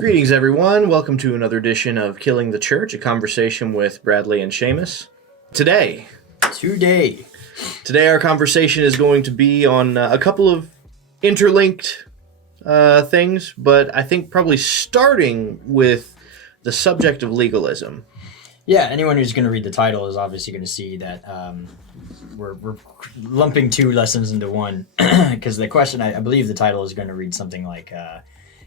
Greetings, everyone. Welcome to another edition of Killing the Church, a conversation with Bradley and Seamus. Today, our conversation is going to be on a couple of interlinked things, but I think probably starting with the subject of legalism. Yeah, anyone who's going to read the title is obviously going to see that we're lumping two lessons into one, because the question, I believe the title is going to read something like,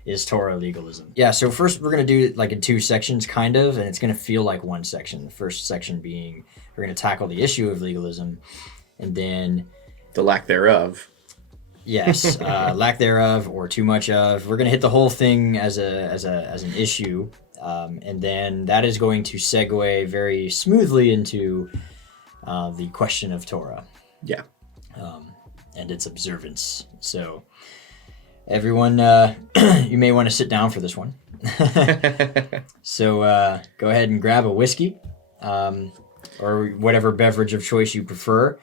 is Torah legalism? Yeah, so first we're going to do it like in two sections, kind of, and it's going to feel like one section. The first section being, we're going to tackle the issue of legalism, and then... the lack thereof. Yes, lack thereof or too much of. We're going to hit the whole thing as an issue, and then that is going to segue very smoothly into the question of Torah. Yeah. And its observance. So, everyone, you may want to sit down for this one. So, go ahead and grab a whiskey, or whatever beverage of choice you prefer.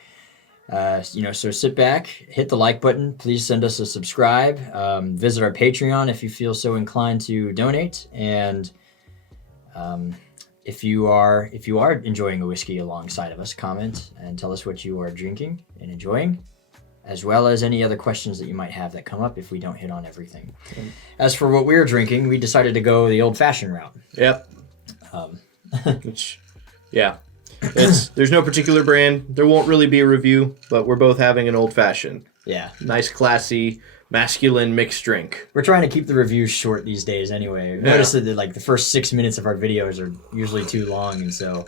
So sit back, hit the like button. Please send us a subscribe. Visit our Patreon if you feel so inclined to donate. And if you are enjoying a whiskey alongside of us, comment and tell us what you are drinking and enjoying, as well as any other questions that you might have that come up if we don't hit on everything. As for what we're drinking, we decided to go the old-fashioned route. Yep. Yeah. There's no particular brand. There won't really be a review, but we're both having an old-fashioned. Yeah. Nice, classy, masculine mixed drink. We're trying to keep the reviews short these days anyway. Yeah. Notice that like the first 6 minutes of our videos are usually too long, and so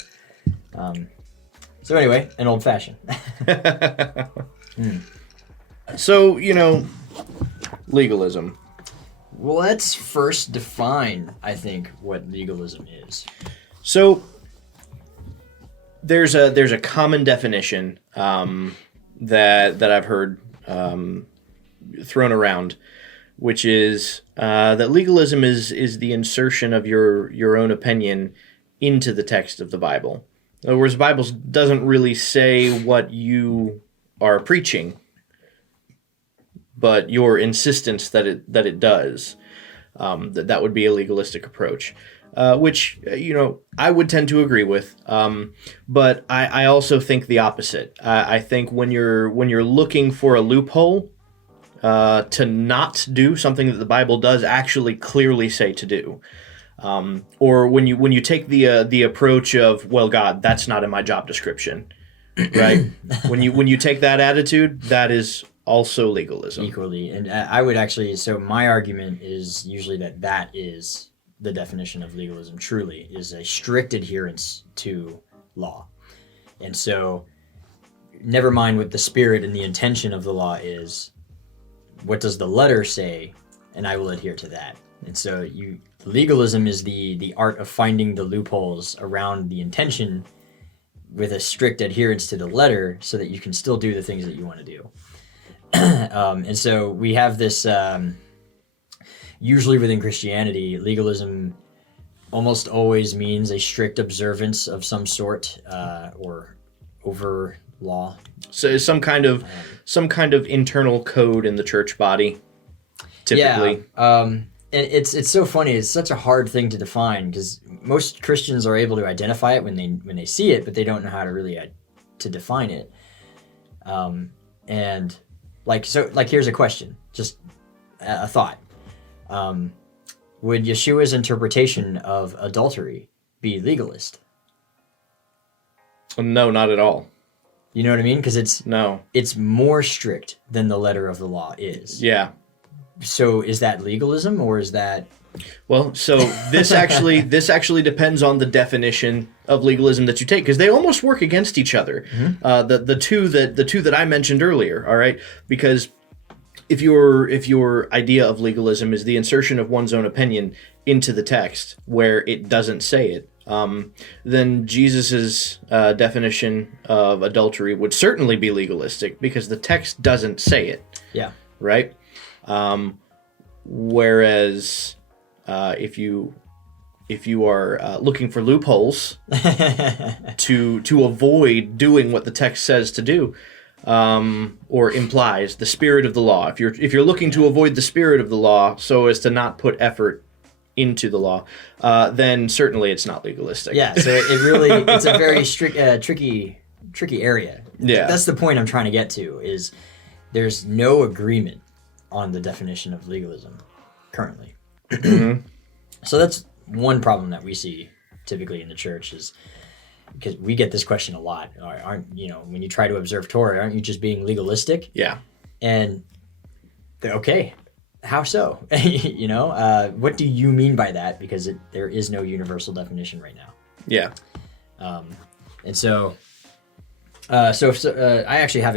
anyway, an old-fashioned. So, legalism. Well, let's first define, I think, what legalism is. So there's a common definition that I've heard thrown around, which is that legalism is the insertion of your own opinion into the text of the Bible. In other words, the Bible doesn't really say what you are preaching, but your insistence that it does. That would be a legalistic approach. Which, I would tend to agree with. But I also think the opposite. I think when you're looking for a loophole to not do something that the Bible does actually clearly say to do, or when you take the approach of, well, God, that's not in my job description, right? when you take that attitude, that is also legalism. Equally. And I would actually, so my argument is usually that is the definition of legalism, truly, is a strict adherence to law. And so, never mind what the spirit and the intention of the law is, what does the letter say, and I will adhere to that. And so, legalism is the art of finding the loopholes around the intention with a strict adherence to the letter so that you can still do the things that you want to do. And so, we have this... usually within Christianity, legalism almost always means a strict observance of some sort, or over law. So some kind of internal code in the church body, typically. Yeah. And it's so funny. It's such a hard thing to define because most Christians are able to identify it when they see it, but they don't know how to really to define it. And here's a question, just a thought. Would Yeshua's interpretation of adultery be legalist? No, not at all. You know what I mean? Because it's more strict than the letter of the law is. Yeah. So is that legalism, or is that... Well, so this actually depends on the definition of legalism that you take, because they almost work against each other. Mm-hmm. The two that I mentioned earlier, all right? Because if your idea of legalism is the insertion of one's own opinion into the text where it doesn't say it, then Jesus's definition of adultery would certainly be legalistic because the text doesn't say it. Yeah. Right? Whereas if you are looking for loopholes to avoid doing what the text says to do, or implies the spirit of the law. If you're looking to avoid the spirit of the law so as to not put effort into the law, then certainly it's not legalistic. Yeah, so it's a very tricky area. Yeah. That's the point I'm trying to get to, is there's no agreement on the definition of legalism currently. So that's one problem that we see typically in the church, is because we get this question a lot. When you try to observe Torah, aren't you just being legalistic? Yeah. And okay, how so? What do you mean by that? Because there is no universal definition right now. Yeah. And so I actually have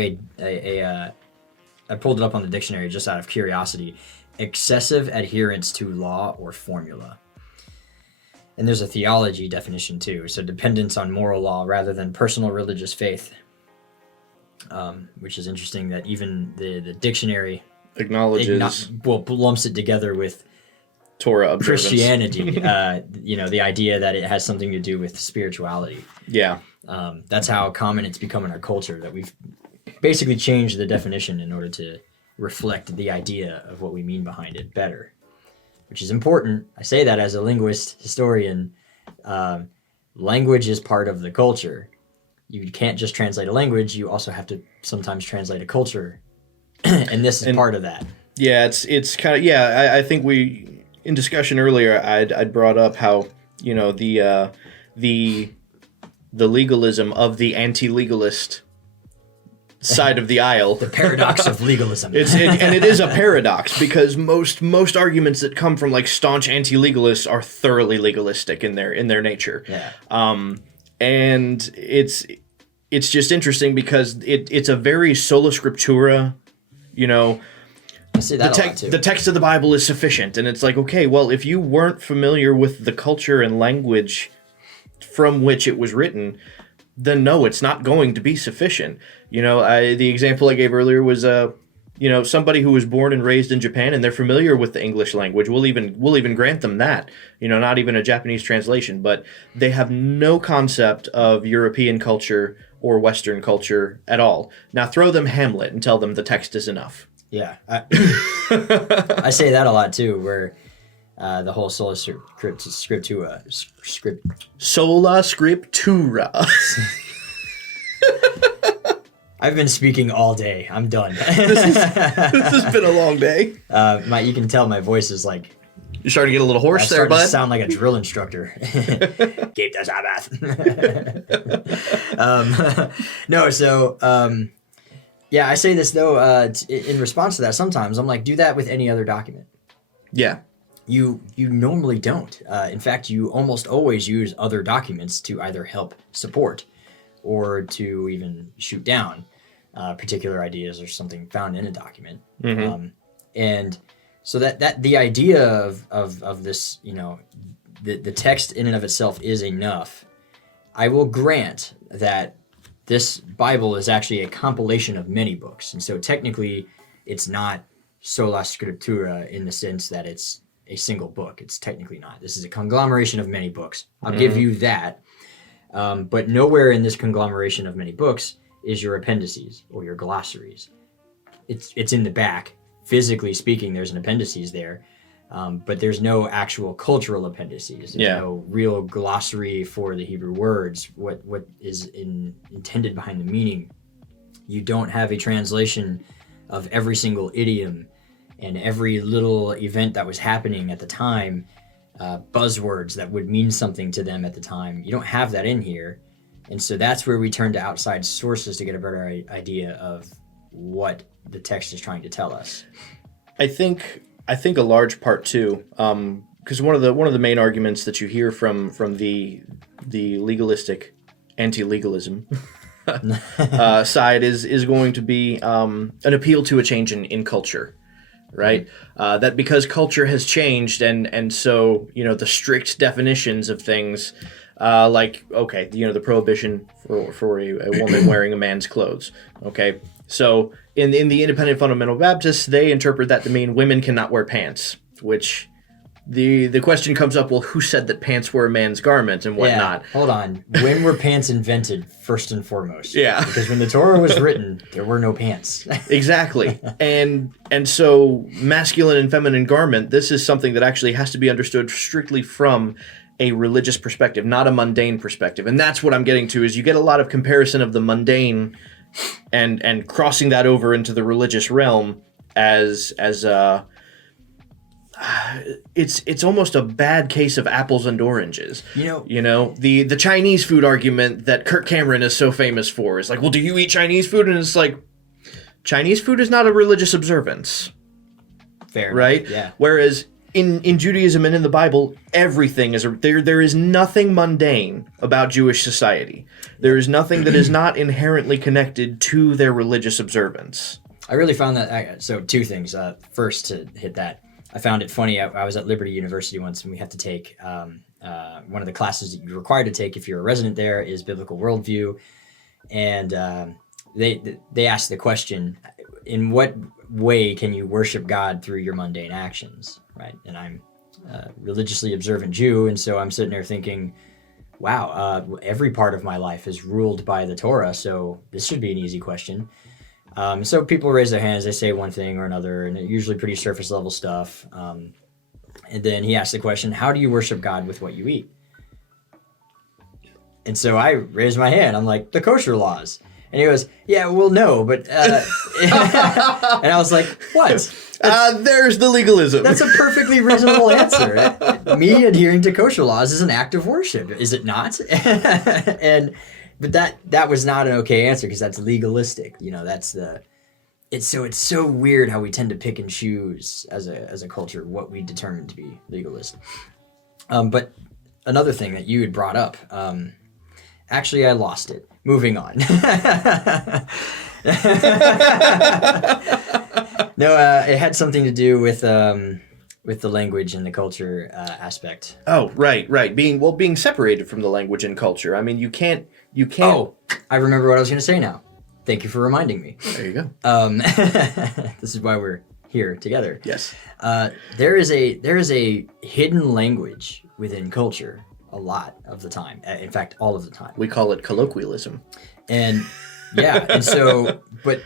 I pulled it up on the dictionary just out of curiosity. Excessive adherence to law or formula. And there's a theology definition too. So dependence on moral law rather than personal religious faith. Which is interesting that even the dictionary Acknowledges lumps it together with Torah observance. Christianity. The idea that it has something to do with spirituality. Yeah. That's how common it's become in our culture, that we've basically changed the definition in order to reflect the idea of what we mean behind it better, which is important. I say that as a linguist, historian. Language is part of the culture. You can't just translate a language. You also have to sometimes translate a culture. And this is part of that. Yeah, it's kind of, I think we, in discussion earlier, I'd brought up how, the legalism of the anti-legalist side of the aisle. The paradox of legalism. And it is a paradox, because most arguments that come from like staunch anti-legalists are thoroughly legalistic in their nature. Yeah. And it's just interesting because it's a very sola scriptura, I see that a lot too. The text of the Bible is sufficient. And it's like, okay, well, if you weren't familiar with the culture and language from which it was written, then no, it's not going to be sufficient. The example I gave earlier was, somebody who was born and raised in Japan and they're familiar with the English language. We'll even grant them that, not even a Japanese translation, but they have no concept of European culture or Western culture at all. Now throw them Hamlet and tell them the text is enough. Yeah. I say that a lot too, where the whole sola scriptura. Sola scriptura. I've been speaking all day. I'm done. This has been a long day. You can tell my voice is like... You're starting to get a little hoarse there, bud. I sound like a drill instructor. Keep the Sabbath. I say this though, in response to that, sometimes I'm like, do that with any other document. Yeah. You normally don't. In fact, you almost always use other documents to either help support or to even shoot down particular ideas or something found in a document. Mm-hmm. And so that the idea of this, the text in and of itself is enough. I will grant that this Bible is actually a compilation of many books. And so technically it's not sola scriptura in the sense that it's a single book. It's technically not. This is a conglomeration of many books. I'll give you that. But nowhere in this conglomeration of many books is your appendices or your glossaries. It's in the back. Physically speaking, there's an appendices there. But there's no actual cultural appendices. There's no real glossary for the Hebrew words, what is intended behind the meaning. You don't have a translation of every single idiom and every little event that was happening at the time, buzzwords that would mean something to them at the time. You don't have that in here. And so that's where we turn to outside sources to get a better idea of what the text is trying to tell us. I think a large part too, because one of the main arguments that you hear from the legalistic anti-legalism side is going to be an appeal to a change in culture, right? That because culture has changed and so the strict definitions of things, the prohibition for a woman wearing a man's clothes, okay. So in the independent fundamental Baptists, they interpret that to mean women cannot wear pants, which the question comes up, well, who said that pants were a man's garment and whatnot? Yeah, hold on. When were pants invented, first and foremost? Yeah. Because when the Torah was written, there were no pants. Exactly. And so masculine and feminine garment, this is something that actually has to be understood strictly from a religious perspective, not a mundane perspective. And that's what I'm getting to, is you get a lot of comparison of the mundane and crossing that over into the religious realm as it's almost a bad case of apples and oranges. You know, the Chinese food argument that Kirk Cameron is so famous for is like, well, do you eat Chinese food? And it's like, Chinese food is not a religious observance. Fair. Right? Yeah. Whereas in Judaism and in the Bible, everything is there is nothing mundane about Jewish society. There is nothing that is not inherently connected to their religious observance. I really found that. So two things. First, to hit that, I found it funny. I was at Liberty University once, and we had to take one of the classes that you're required to take if you're a resident there is biblical worldview, and they asked the question, in what way can you worship God through your mundane actions, right? And I'm a religiously observant Jew, and so I'm sitting there thinking, wow, every part of my life is ruled by the Torah, so this should be an easy question. So people raise their hands, they say one thing or another, and usually pretty surface level stuff. And then he asks the question, how do you worship God with what you eat? And so I raised my hand. I'm like, the kosher laws. And he goes, yeah, well, no, but... and I was like, what? There's the legalism. That's a perfectly reasonable answer. Me adhering to kosher laws is an act of worship, is it not? But that was not an okay answer, because that's legalistic. You know, that's the... It's so weird how we tend to pick and choose as a culture what we determine to be legalist. But another thing that you had brought up, actually I lost it. Moving on. No, it had something to do with the language and the culture aspect. Oh, right. Being separated from the language and culture. I mean, you can't. Oh, I remember what I was going to say now. Thank you for reminding me. There you go. This is why we're here together. Yes. There is a hidden language within culture a lot of the time. In fact, all of the time. We call it colloquialism. And yeah, and so, but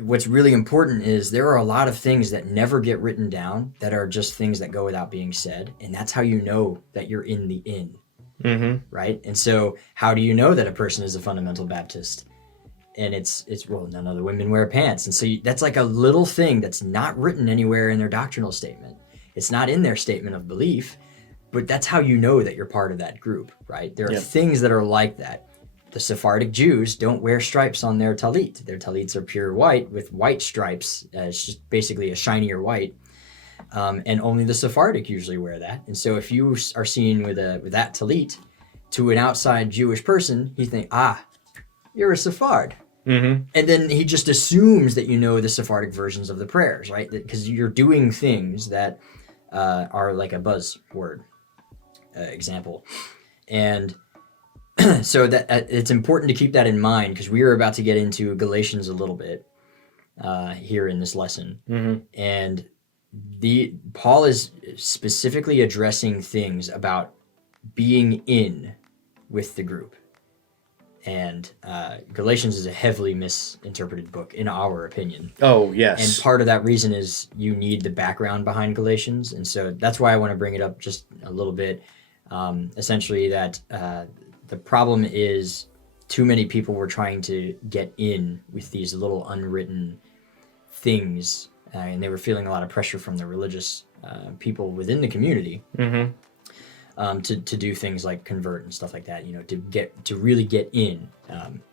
what's really important is there are a lot of things that never get written down that are just things that go without being said. And that's how you know that you're in the in. Mm-hmm. Right? And so how do you know that a person is a fundamental Baptist? And it's well, none of the women wear pants. And so that's like a little thing that's not written anywhere in their doctrinal statement. It's not in their statement of belief, but that's how you know that you're part of that group, right? There are things that are like that. The Sephardic Jews don't wear stripes on their talit. Their talits are pure white with white stripes. It's just basically a shinier white. And only the Sephardic usually wear that. And so if you are seen with that talit to an outside Jewish person, you think, you're a Sephard. Mm-hmm. And then he just assumes that you know the Sephardic versions of the prayers, right? Because you're doing things that are like a buzzword example. And so that it's important to keep that in mind, because we are about to get into Galatians a little bit here in this lesson. Mm-hmm. And Paul is specifically addressing things about being in with the group. And Galatians is a heavily misinterpreted book, in our opinion. Oh, yes. And part of that reason is you need the background behind Galatians. And so that's why I want to bring it up just a little bit. Essentially that the problem is too many people were trying to get in with these little unwritten things. And they were feeling a lot of pressure from the religious people within the community. Mm-hmm. To do things like convert and stuff like that, to really get in.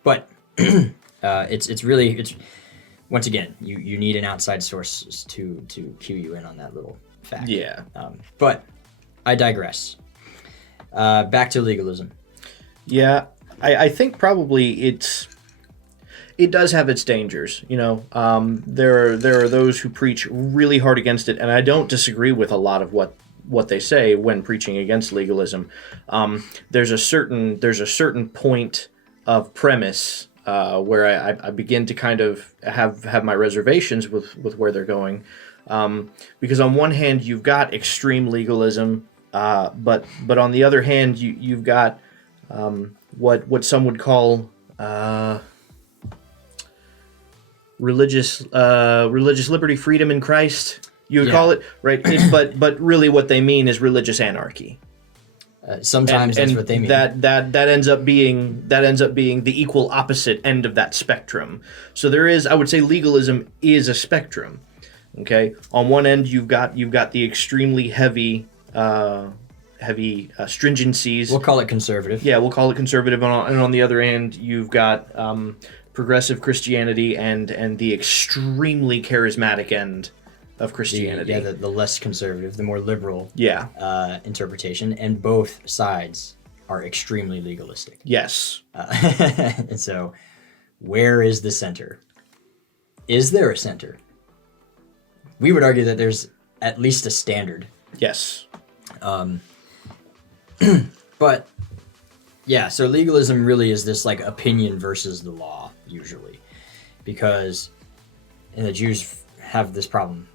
But it's once again, you need an outside source to cue you in on that little fact. Yeah. But I digress. Back to legalism. Yeah, I think probably it does have its dangers. There are those who preach really hard against it, and I don't disagree with a lot of what they say when preaching against legalism. There's a certain point of premise where I begin to kind of have my reservations with where they're going. Because on one hand you've got extreme legalism, but on the other hand you've got what some would call religious liberty, freedom in Christ. You would call it, right? But really, what they mean is religious anarchy. Sometimes that's what they mean. That ends up being the equal opposite end of that spectrum. So there is, I would say, legalism is a spectrum. Okay, on one end you've got the extremely heavy stringencies. We'll call it conservative. Yeah, we'll call it conservative, and on the other hand you've got progressive Christianity and the extremely charismatic end of Christianity. The less conservative, the more liberal interpretation, and both sides are extremely legalistic. Yes. And so, where is the center? Is there a center? We would argue that there's at least a standard. Yes. But, yeah, so legalism really is this like opinion versus the law, usually. Because, and the Jews have this problem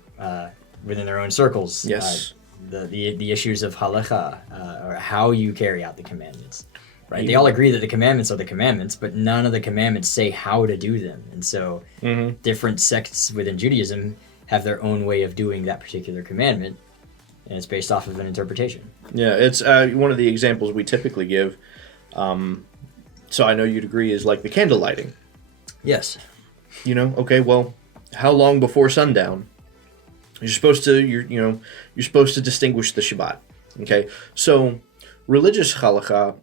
within their own circles. Yes. The issues of halacha, or how you carry out the commandments. Right? They all agree that the commandments are the commandments, but none of the commandments say how to do them. And so different sects within Judaism have their own way of doing that particular commandment, and it's based off of an interpretation. Yeah, it's one of the examples we typically give, so I know you'd agree, is like the candle lighting. Yes. Okay, well, how long before sundown? You're supposed to distinguish the Shabbat. Okay, so religious halakha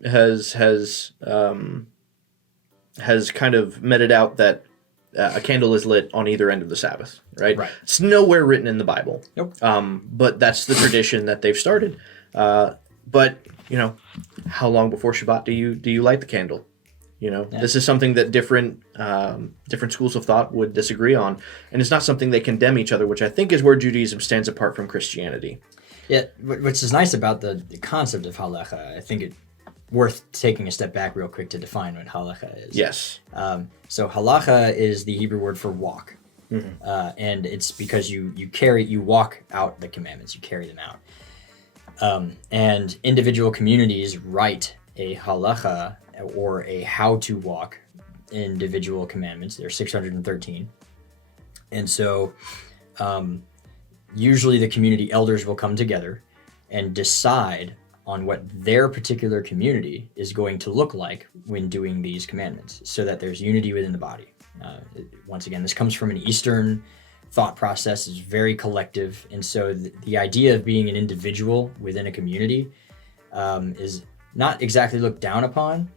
has kind of meted out that a candle is lit on either end of the Sabbath, right? Right. It's nowhere written in the Bible. Nope. But that's the tradition that they've started. But how long before Shabbat do you light the candle? This is something that different schools of thought would disagree on, and it's not something they condemn each other, which I think is where Judaism stands apart from Christianity. Yeah, which is nice about the concept of halacha. I think it's worth taking a step back real quick to define what halacha is. Yes. So halacha is the Hebrew word for walk, and it's because you walk out the commandments, you carry them out, and individual communities write a halacha or a how to walk individual commandments. There are 613, and so usually the community elders will come together and decide on what their particular community is going to look like when doing these commandments, so that there's unity within the body. Once again, this comes from an Eastern thought process. It's very collective, and so the idea of being an individual within a community is not exactly looked down upon,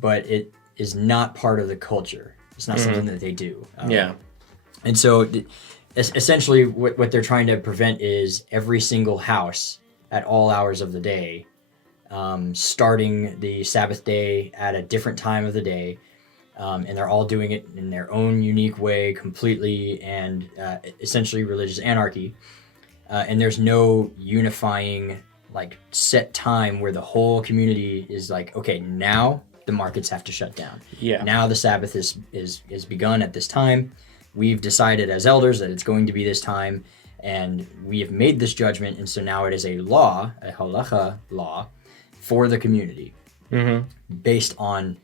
but it is not part of the culture. It's not something that they do. And so essentially what they're trying to prevent is every single house at all hours of the day, starting the Sabbath day at a different time of the day, and they're all doing it in their own unique way completely, and essentially religious anarchy. And there's no unifying like set time where the whole community is like, okay, now the markets have to shut down. Now the Sabbath is begun at this time. We've decided as elders that it's going to be this time, and we have made this judgment, and so now it is a law, a halacha law, for the community, based on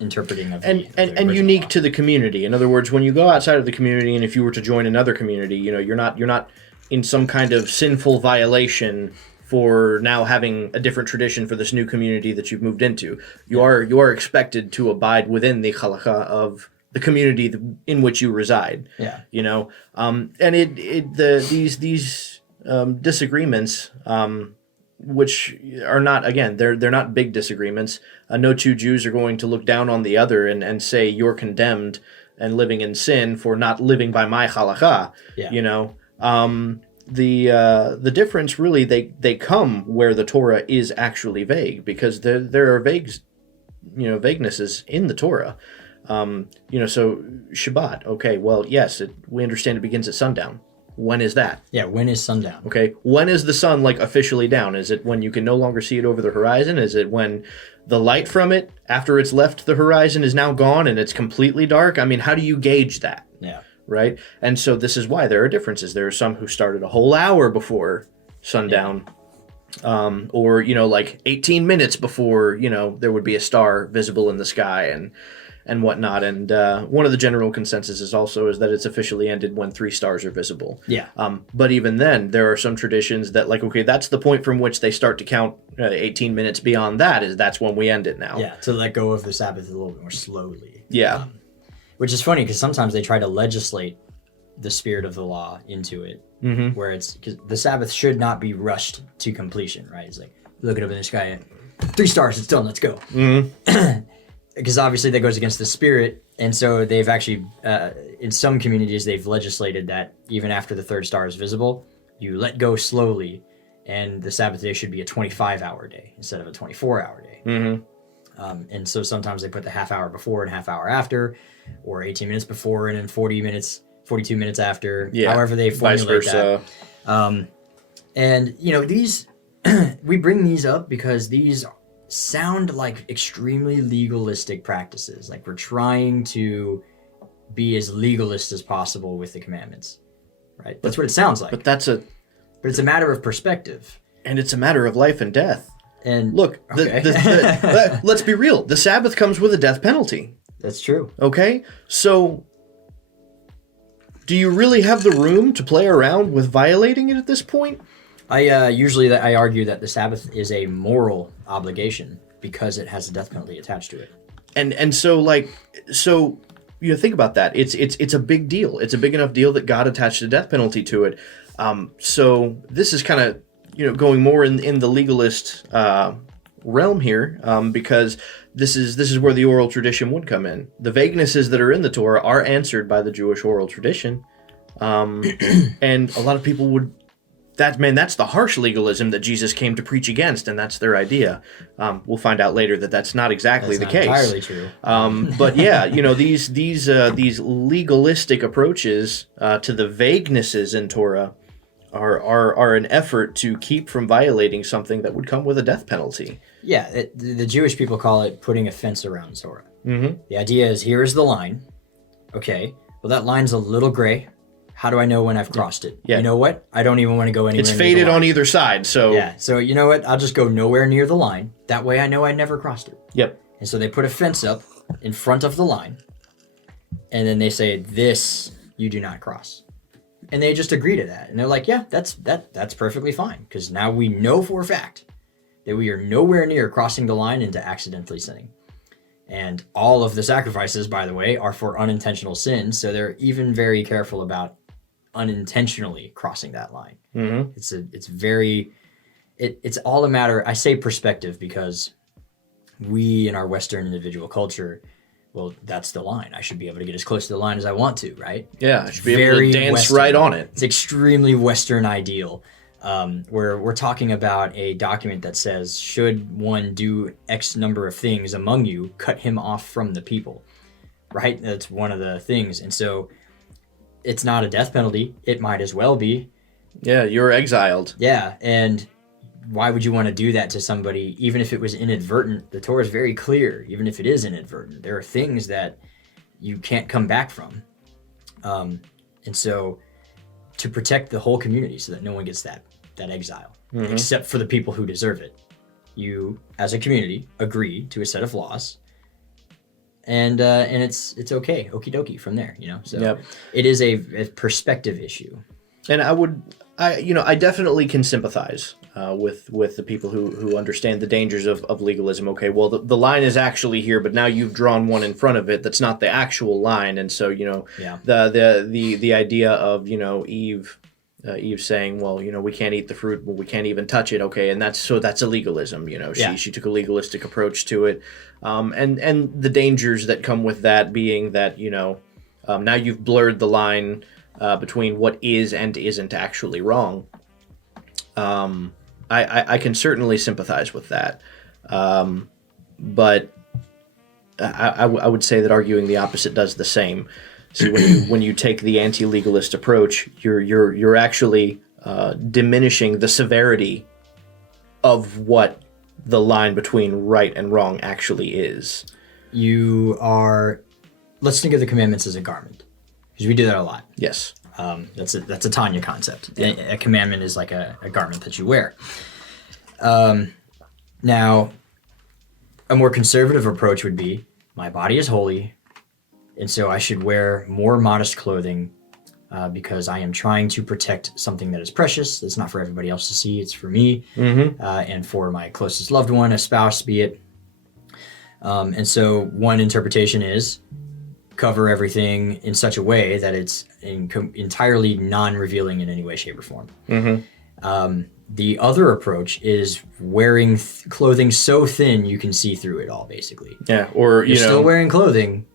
interpreting of the unique law. To the community. In other words, when you go outside of the community, and if you were to join another community, you're not in some kind of sinful violation for now having a different tradition for this new community that you've moved into. You are expected to abide within the halakha of the community in which you reside. And these disagreements, which are not, again, they're not big disagreements. No two Jews are going to look down on the other and say you're condemned and living in sin for not living by my halakha. The difference really they come where the Torah is actually vague, because there are vaguenesses in the Torah. So Shabbat, okay, well, yes, we understand it begins at sundown. When is that? Yeah, when is sundown? Okay, when is the sun officially down? Is it when you can no longer see it over the horizon? Is it when the light from it, after it's left the horizon, is now gone and it's completely dark? I mean, how do you gauge that? Yeah. right? And so this is why there are differences. There are some who started a whole hour before sundown, or, you know, like 18 minutes before, you know, there would be a star visible in the sky and whatnot. And one of the general consensus is that it's officially ended when 3 stars are visible. Yeah. But even then, there are some traditions that, like, okay, that's the point from which they start to count 18 minutes beyond that, that's when we end it now. Yeah, to let go of the Sabbath a little bit more slowly. Yeah. Which is funny because sometimes they try to legislate the spirit of the law into it, where it's because the Sabbath should not be rushed to completion, right? It's like looking up in the sky, 3 stars, it's done, let's go. Because obviously that goes against the spirit, and so they've actually, in some communities, they've legislated that even after the 3rd star is visible, you let go slowly, and the Sabbath day should be a 25-hour day instead of a 24-hour day. And so sometimes they put the half hour before and half hour after, or 18 minutes before and then 42 minutes after, however they formulate that. And, you know, these, we bring these up because these sound like extremely legalistic practices. Like we're trying to be as legalist as possible with the commandments, right? That's what it sounds like. But it's a matter of perspective. And it's a matter of life and death. And look, let's be real. The Sabbath comes with a death penalty. That's true. Okay? So, do you really have the room to play around with violating it at this point? I argue that the Sabbath is a moral obligation because it has a death penalty attached to it. And so you know, think about that. It's a big deal. It's a big enough deal that God attached a death penalty to it. So this is kind of, you know, going more in the legalist realm here, because this is where the oral tradition would come in. The vaguenesses that are in the Torah are answered by the Jewish oral tradition, and a lot of people would. That's the harsh legalism that Jesus came to preach against, and that's their idea. We'll find out later that that's not exactly the case. Entirely true. But yeah, you know, these legalistic approaches to the vaguenesses in Torah are an effort to keep from violating something that would come with a death penalty. Yeah, the Jewish people call it putting a fence around Torah. The idea is, here is the line. Okay, well, that line's a little gray. How do I know when I've crossed it? Yeah. You know what? I don't even want to go anywhere near the line. It's faded on either side, so... Yeah, so you know what? I'll just go nowhere near the line. That way I know I never crossed it. Yep. And so they put a fence up in front of the line, and then they say, this you do not cross. And they just agree to that. And they're like, yeah, that's perfectly fine, because now we know for a fact that we are nowhere near crossing the line into accidentally sinning. And all of the sacrifices, by the way, are for unintentional sins, so they're even very careful about unintentionally crossing that line. It's all a matter, I say perspective, because we in our Western individual culture, well, that's the line. I should be able to get as close to the line as I want to, right? Yeah, I should be able to dance Western. right on it. It's extremely Western ideal. Where we're talking about a document that says, should one do X number of things among you, cut him off from the people, right? That's one of the things. And so it's not a death penalty. It might as well be. Yeah, you're exiled. Yeah, and why would you want to do that to somebody, even if it was inadvertent? The Torah is very clear, even if it is inadvertent. There are things that you can't come back from. And so to protect the whole community so that no one gets that exile, except for the people who deserve it, you, as a community, agree to a set of laws, and it's okay, okie dokie from there, you know. So It is a perspective issue. And I definitely can sympathize with the people who understand the dangers of legalism. Okay, well, the line is actually here, but now you've drawn one in front of it that's not the actual line, and so, you know, the idea of, you know, Eve saying, well, you know, we can't eat the fruit, well, we can't even touch it. Okay, and that's a legalism. You know, she took a legalistic approach to it, and the dangers that come with that being that, you know, now you've blurred the line between what is and isn't actually wrong. I can certainly sympathize with that, but I would say that arguing the opposite does the same. So when you take the anti-legalist approach, you're actually diminishing the severity of what the line between right and wrong actually is. Let's think of the commandments as a garment. because we do that a lot. Yes. That's a Tanya concept. A commandment is like a garment that you wear. Now, a more conservative approach would be, my body is holy, and so I should wear more modest clothing because I am trying to protect something that is precious. That's not for everybody else to see. It's for me and for my closest loved one, a spouse, be it. And so one interpretation is cover everything in such a way that it's entirely non-revealing in any way, shape, or form. The other approach is wearing clothing so thin you can see through it all, basically. Yeah, or you're still wearing clothing,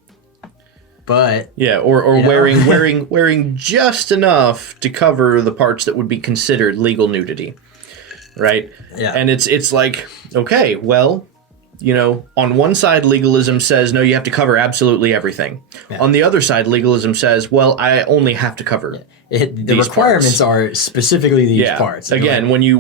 but or wearing just enough to cover the parts that would be considered legal nudity, right? Yeah, and it's like, okay, well, on one side, legalism says, no, you have to cover absolutely everything. Yeah. On the other side, legalism says, well, I only have to cover the requirements are specifically these parts. Again, when you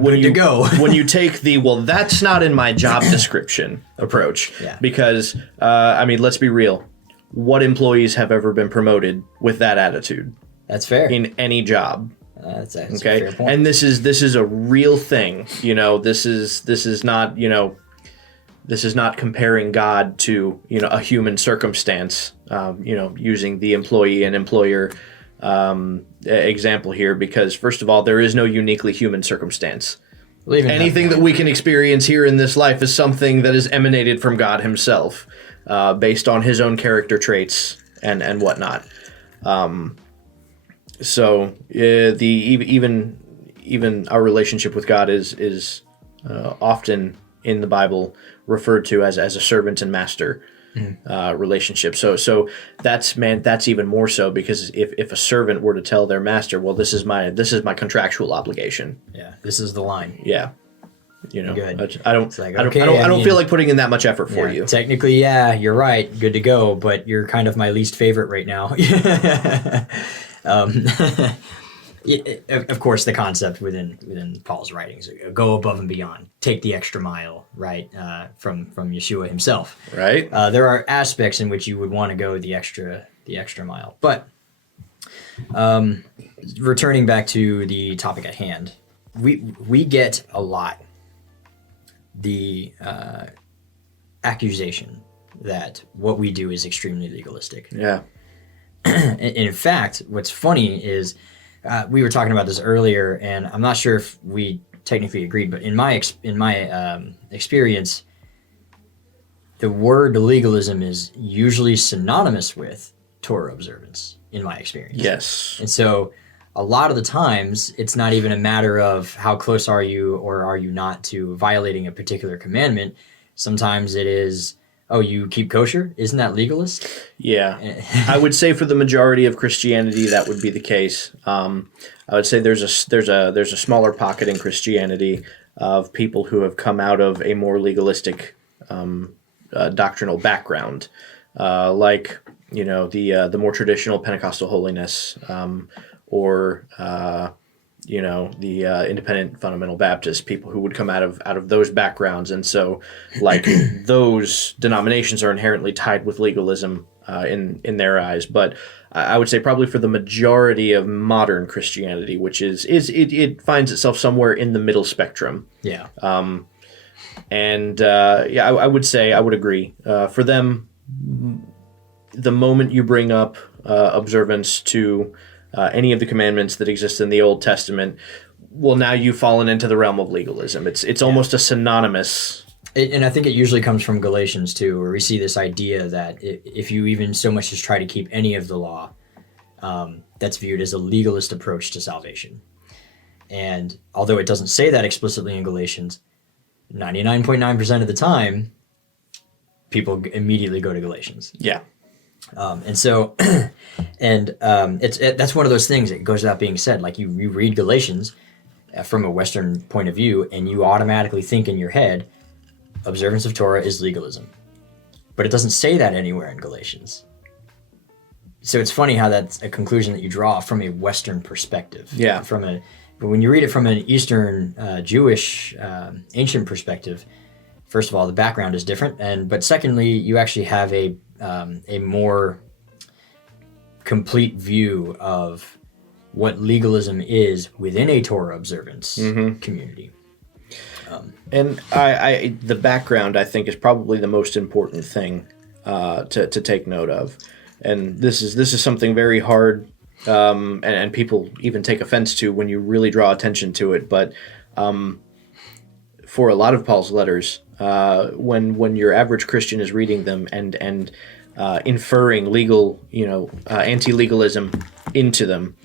take the, well, that's not in my job description approach. Yeah. Because, let's be real. What employees have ever been promoted with that attitude? That's fair. In any job. That's okay. A fair point. And this is a real thing. This is not, this is not comparing God to, a human circumstance, using the employee and employer example here, because first of all, there is no uniquely human circumstance. Anything that we can experience here in this life is something that is emanated from God himself, based on his own character traits and whatnot. So even our relationship with God is often in the Bible referred to as a servant and master relationship. So that's even more so, because if a servant were to tell their master, well, this is my contractual obligation. Yeah, this is the line. Yeah, Good. I don't feel like putting in that much effort for you. Technically, yeah, you're right. Good to go, but you're kind of my least favorite right now. Of course, the concept within Paul's writings, go above and beyond, take the extra mile, right? From Yeshua himself, right? There are aspects in which you would want to go the extra mile, but returning back to the topic at hand, we get a lot the accusation that what we do is extremely legalistic. Yeah. And in fact, what's funny is. We were talking about this earlier, and I'm not sure if we technically agreed, but in my experience, the word legalism is usually synonymous with Torah observance, in my experience. Yes. And so a lot of the times, it's not even a matter of how close are you or are you not to violating a particular commandment. Sometimes it is, oh, you keep kosher? Isn't that legalist? Yeah. I would say for the majority of Christianity, that would be the case. I would say there's a smaller pocket in Christianity of people who have come out of a more legalistic doctrinal background, like the more traditional Pentecostal holiness, or the independent fundamental Baptists, people who would come out of those backgrounds. And so like those denominations are inherently tied with legalism in their eyes. But I would say probably for the majority of modern Christianity, which it finds itself somewhere in the middle spectrum. Yeah. I would say, I would agree. For them, the moment you bring up observance to any of the commandments that exist in the Old Testament, well, now you've fallen into the realm of legalism. It's almost a synonymous. And I think it usually comes from Galatians too, where we see this idea that if you even so much as try to keep any of the law, that's viewed as a legalist approach to salvation. And although it doesn't say that explicitly in Galatians, 99.9% of the time, people immediately go to Galatians. Yeah. That's one of those things that goes without being said. Like you read Galatians from a Western point of view, and you automatically think in your head, observance of Torah is legalism. But it doesn't say that anywhere in Galatians. So it's funny how that's a conclusion that you draw from a Western perspective. Yeah. But when you read it from an Eastern Jewish ancient perspective, first of all, the background is different, but secondly, you actually have a more complete view of what legalism is within a Torah observance community. And the background, I think, is probably the most important thing to take note of. And this is something very hard, and people even take offense to when you really draw attention to it. But for a lot of Paul's letters, when your average Christian is reading them and inferring legal, anti-legalism into them,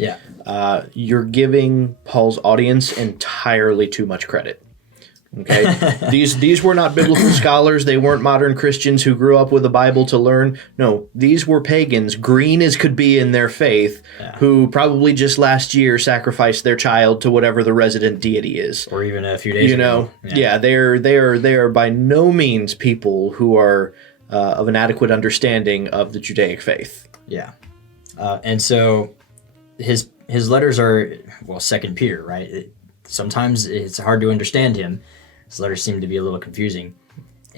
you're giving Paul's audience entirely too much credit. Okay, these were not biblical scholars. They weren't modern Christians who grew up with a Bible to learn. No, these were pagans, green as could be in their faith, who probably just last year sacrificed their child to whatever the resident deity is, or even a few days ago. They are by no means people who are of an adequate understanding of the Judaic faith. Yeah, and so his letters are, well, Second Peter, right? Sometimes it's hard to understand him. His letters seem to be a little confusing.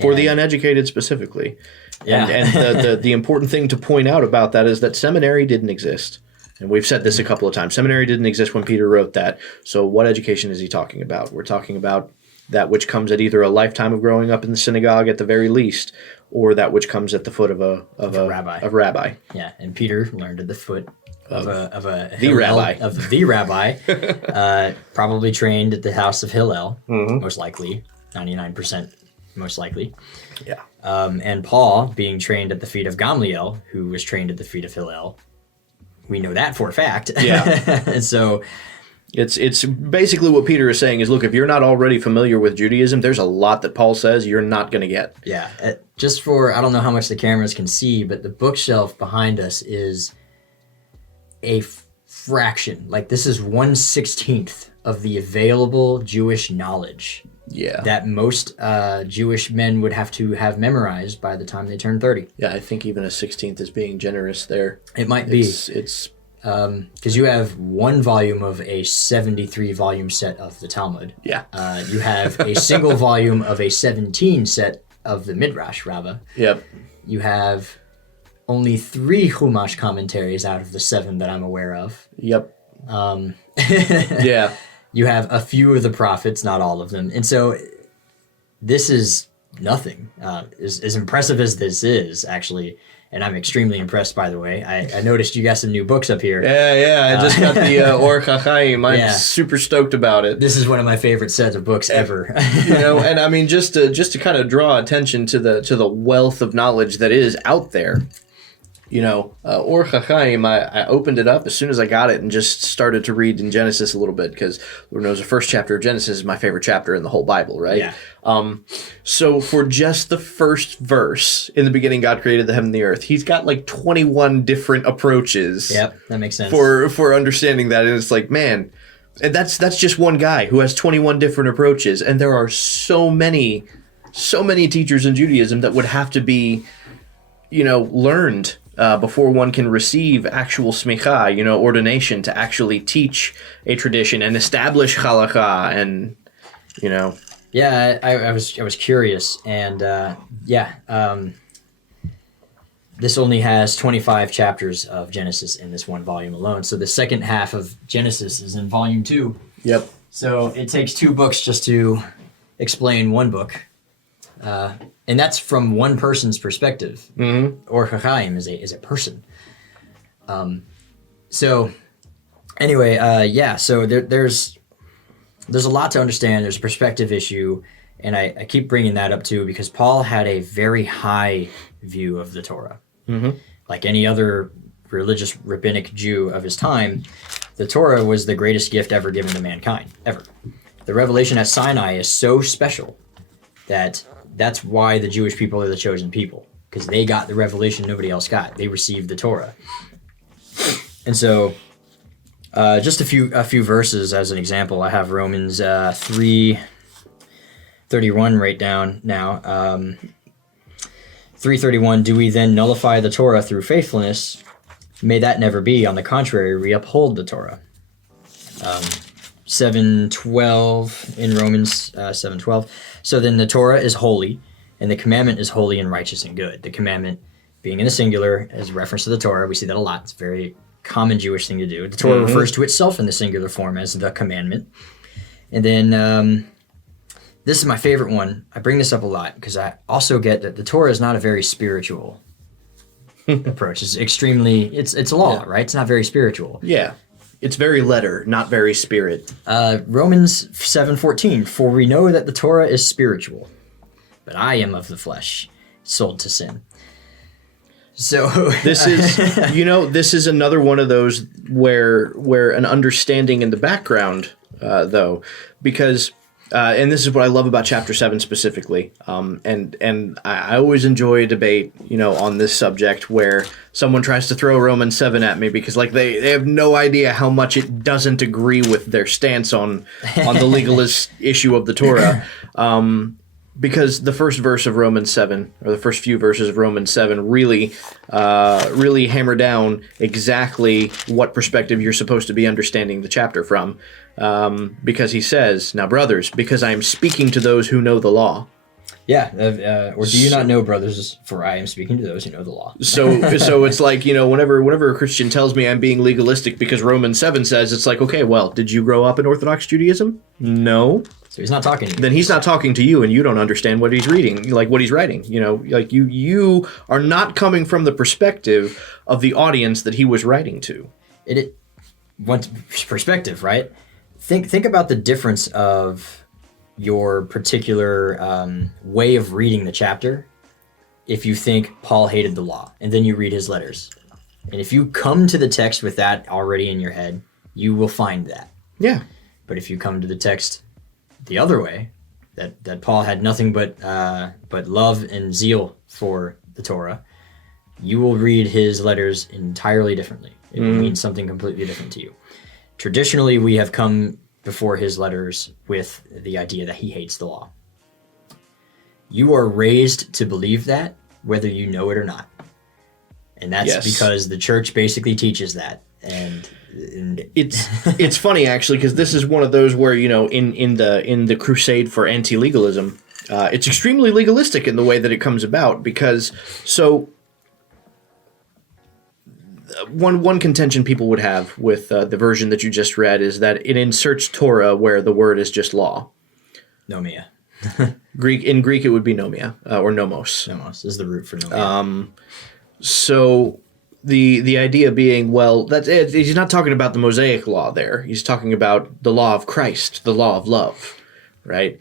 For the uneducated specifically. Yeah. And the important thing to point out about that is that seminary didn't exist. And we've said this a couple of times. Seminary didn't exist when Peter wrote that. So what education is he talking about? We're talking about that which comes at either a lifetime of growing up in the synagogue at the very least, or that which comes at the foot of a rabbi. Yeah, and Peter learned at the foot of the rabbi, probably trained at the house of Hillel, most likely, 99% most likely. Yeah. And Paul being trained at the feet of Gamliel, who was trained at the feet of Hillel. We know that for a fact. Yeah. And so it's basically what Peter is saying is, look, if you're not already familiar with Judaism, there's a lot that Paul says you're not going to get. Yeah. Just for, I don't know how much the cameras can see, but the bookshelf behind us is a fraction. Like, this is 1/16 of the available Jewish knowledge that most Jewish men would have to have memorized by the time they turn 30. Yeah, I think even a 16th is being generous there. It might be. It's because you have one volume of a 73 volume set of the Talmud. Yeah. You have a single volume of a 17 set of the Midrash Rabbah. Yep. You have only 3 Chumash commentaries out of the 7 that I'm aware of. Yep. Yeah. You have a few of the prophets, not all of them. And so this is nothing. As impressive as this is, actually, and I'm extremely impressed, by the way. I noticed you got some new books up here. Yeah. I just got the Or HaChaim. I'm super stoked about it. This is one of my favorite sets of books ever. And I mean, just to kind of draw attention to the wealth of knowledge that is out there. Or HaChaim, I opened it up as soon as I got it and just started to read in Genesis a little bit, because Lord knows the first chapter of Genesis is my favorite chapter in the whole Bible, right? Yeah. So for just the first verse, in the beginning God created the heaven and the earth, he's got like 21 different approaches. Yep, that makes sense. For understanding that, and it's like, man, and that's just one guy who has 21 different approaches, and there are so many teachers in Judaism that would have to be, learned before one can receive actual smicha, ordination to actually teach a tradition and establish halakha, and Yeah, I was curious, and this only has 25 chapters of Genesis in this one volume alone. So the second half of Genesis is in volume 2. Yep. So it takes 2 books just to explain one book. And that's from one person's perspective. Mm-hmm. Or HaChaim is a person. So anyway, so there's a lot to understand. There's a perspective issue, and I keep bringing that up too because Paul had a very high view of the Torah. Mm-hmm. Like any other religious rabbinic Jew of his time, the Torah was the greatest gift ever given to mankind, ever. The revelation at Sinai is so special that's why the Jewish people are the chosen people, because they got the revelation nobody else got. They received the Torah. And so just a few verses as an example. I have Romans 3:31 right down now. 3:31, do we then nullify the Torah through faithfulness? May that never be. On the contrary, we uphold the Torah. 7:12 in Romans 7:12. So then the Torah is holy, and the commandment is holy and righteous and good. The commandment being in the singular as a reference to the Torah. We see that a lot. It's a very common Jewish thing to do. The Torah refers to itself in the singular form as the commandment. And then this is my favorite one. I bring this up a lot because I also get that the Torah is not a very spiritual approach. It's it's law, right? It's not very spiritual. Yeah. It's very letter, not very spirit. Romans 7:14, for we know that the Torah is spiritual, but I am of the flesh, sold to sin. So this is, this is another one of those where an understanding in the background, though, because, and this is what I love about chapter 7 specifically, and I always enjoy a debate, on this subject where someone tries to throw Romans 7 at me because they have no idea how much it doesn't agree with their stance on the legalist issue of the Torah. Because the first verse of Romans 7, or the first few verses of Romans 7, really hammer down exactly what perspective you're supposed to be understanding the chapter from. Because he says, now brothers, because I am speaking to those who know the law. Yeah, or do you not know, brothers, for I am speaking to those who know the law. So it's like, whenever a Christian tells me I'm being legalistic because Romans 7 says, it's like, okay, well, did you grow up in Orthodox Judaism? No. So he's not talking to you. Then he's not talking to you, and you don't understand what he's reading, like what he's writing. You are not coming from the perspective of the audience that he was writing to. One perspective, right? Think about the difference of your particular way of reading the chapter. If you think Paul hated the law, and then you read his letters, and if you come to the text with that already in your head, you will find that. Yeah. But if you come to the text the other way, that Paul had nothing but love and zeal for the Torah, you will read his letters entirely differently. It will mean something completely different to you. Traditionally, we have come before his letters with the idea that he hates the law. You are raised to believe that, whether you know it or not. And that's because the church basically teaches that. And it's funny actually, because this is one of those where in the crusade for anti-legalism, it's extremely legalistic in the way that it comes about, because one contention people would have with the version that you just read is that it inserts Torah where the word is just law. Nomia. In Greek it would be nomia, or nomos. Nomos is the root for nomia. So the idea being, well, that's it. He's not talking about the Mosaic law there. He's talking about the law of Christ, the law of love, right?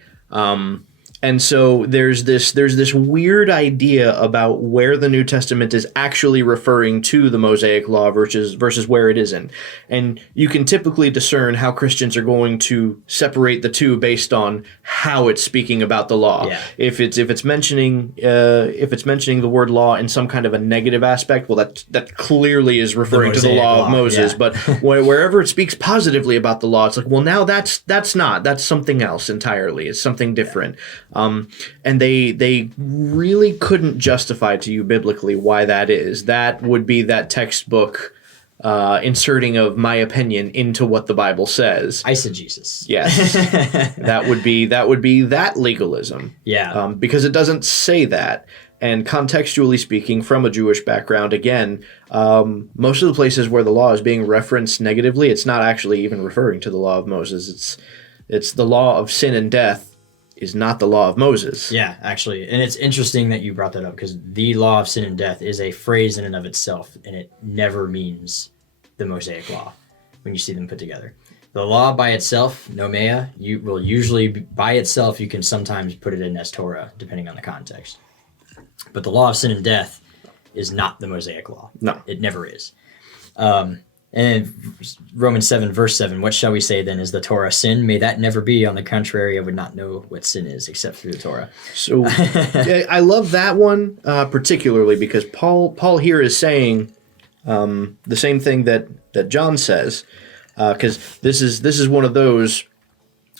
And so there's this weird idea about where the New Testament is actually referring to the Mosaic law versus where it isn't. And you can typically discern how Christians are going to separate the two based on how it's speaking about the law. Yeah. If it's mentioning the word law in some kind of a negative aspect, well, that clearly is referring to the law of Moses. Yeah. But wherever it speaks positively about the law, it's like, well, now that's something else entirely. It's something different. And they really couldn't justify to you biblically why that is. That would be that textbook inserting of my opinion into what the Bible says. Eisegesis. Yes, that would be that legalism. Yeah, because it doesn't say that. And contextually speaking, from a Jewish background, again, most of the places where the law is being referenced negatively, it's not actually even referring to the law of Moses. It's the law of sin and death. Is not the law of Moses. Yeah, actually. And it's interesting that you brought that up, because the law of sin and death is a phrase in and of itself, and it never means the Mosaic law when you see them put together. The law by itself, nomea, you will usually, by itself, you can sometimes put it in as Torah, depending on the context. But the law of sin and death is not the Mosaic law. No. It never is. And Romans 7, verse 7, what shall we say then? Is the Torah sin? May that never be. On the contrary, I would not know what sin is except through the Torah. So I love that one particularly because Paul here is saying the same thing that John says, because this is one of those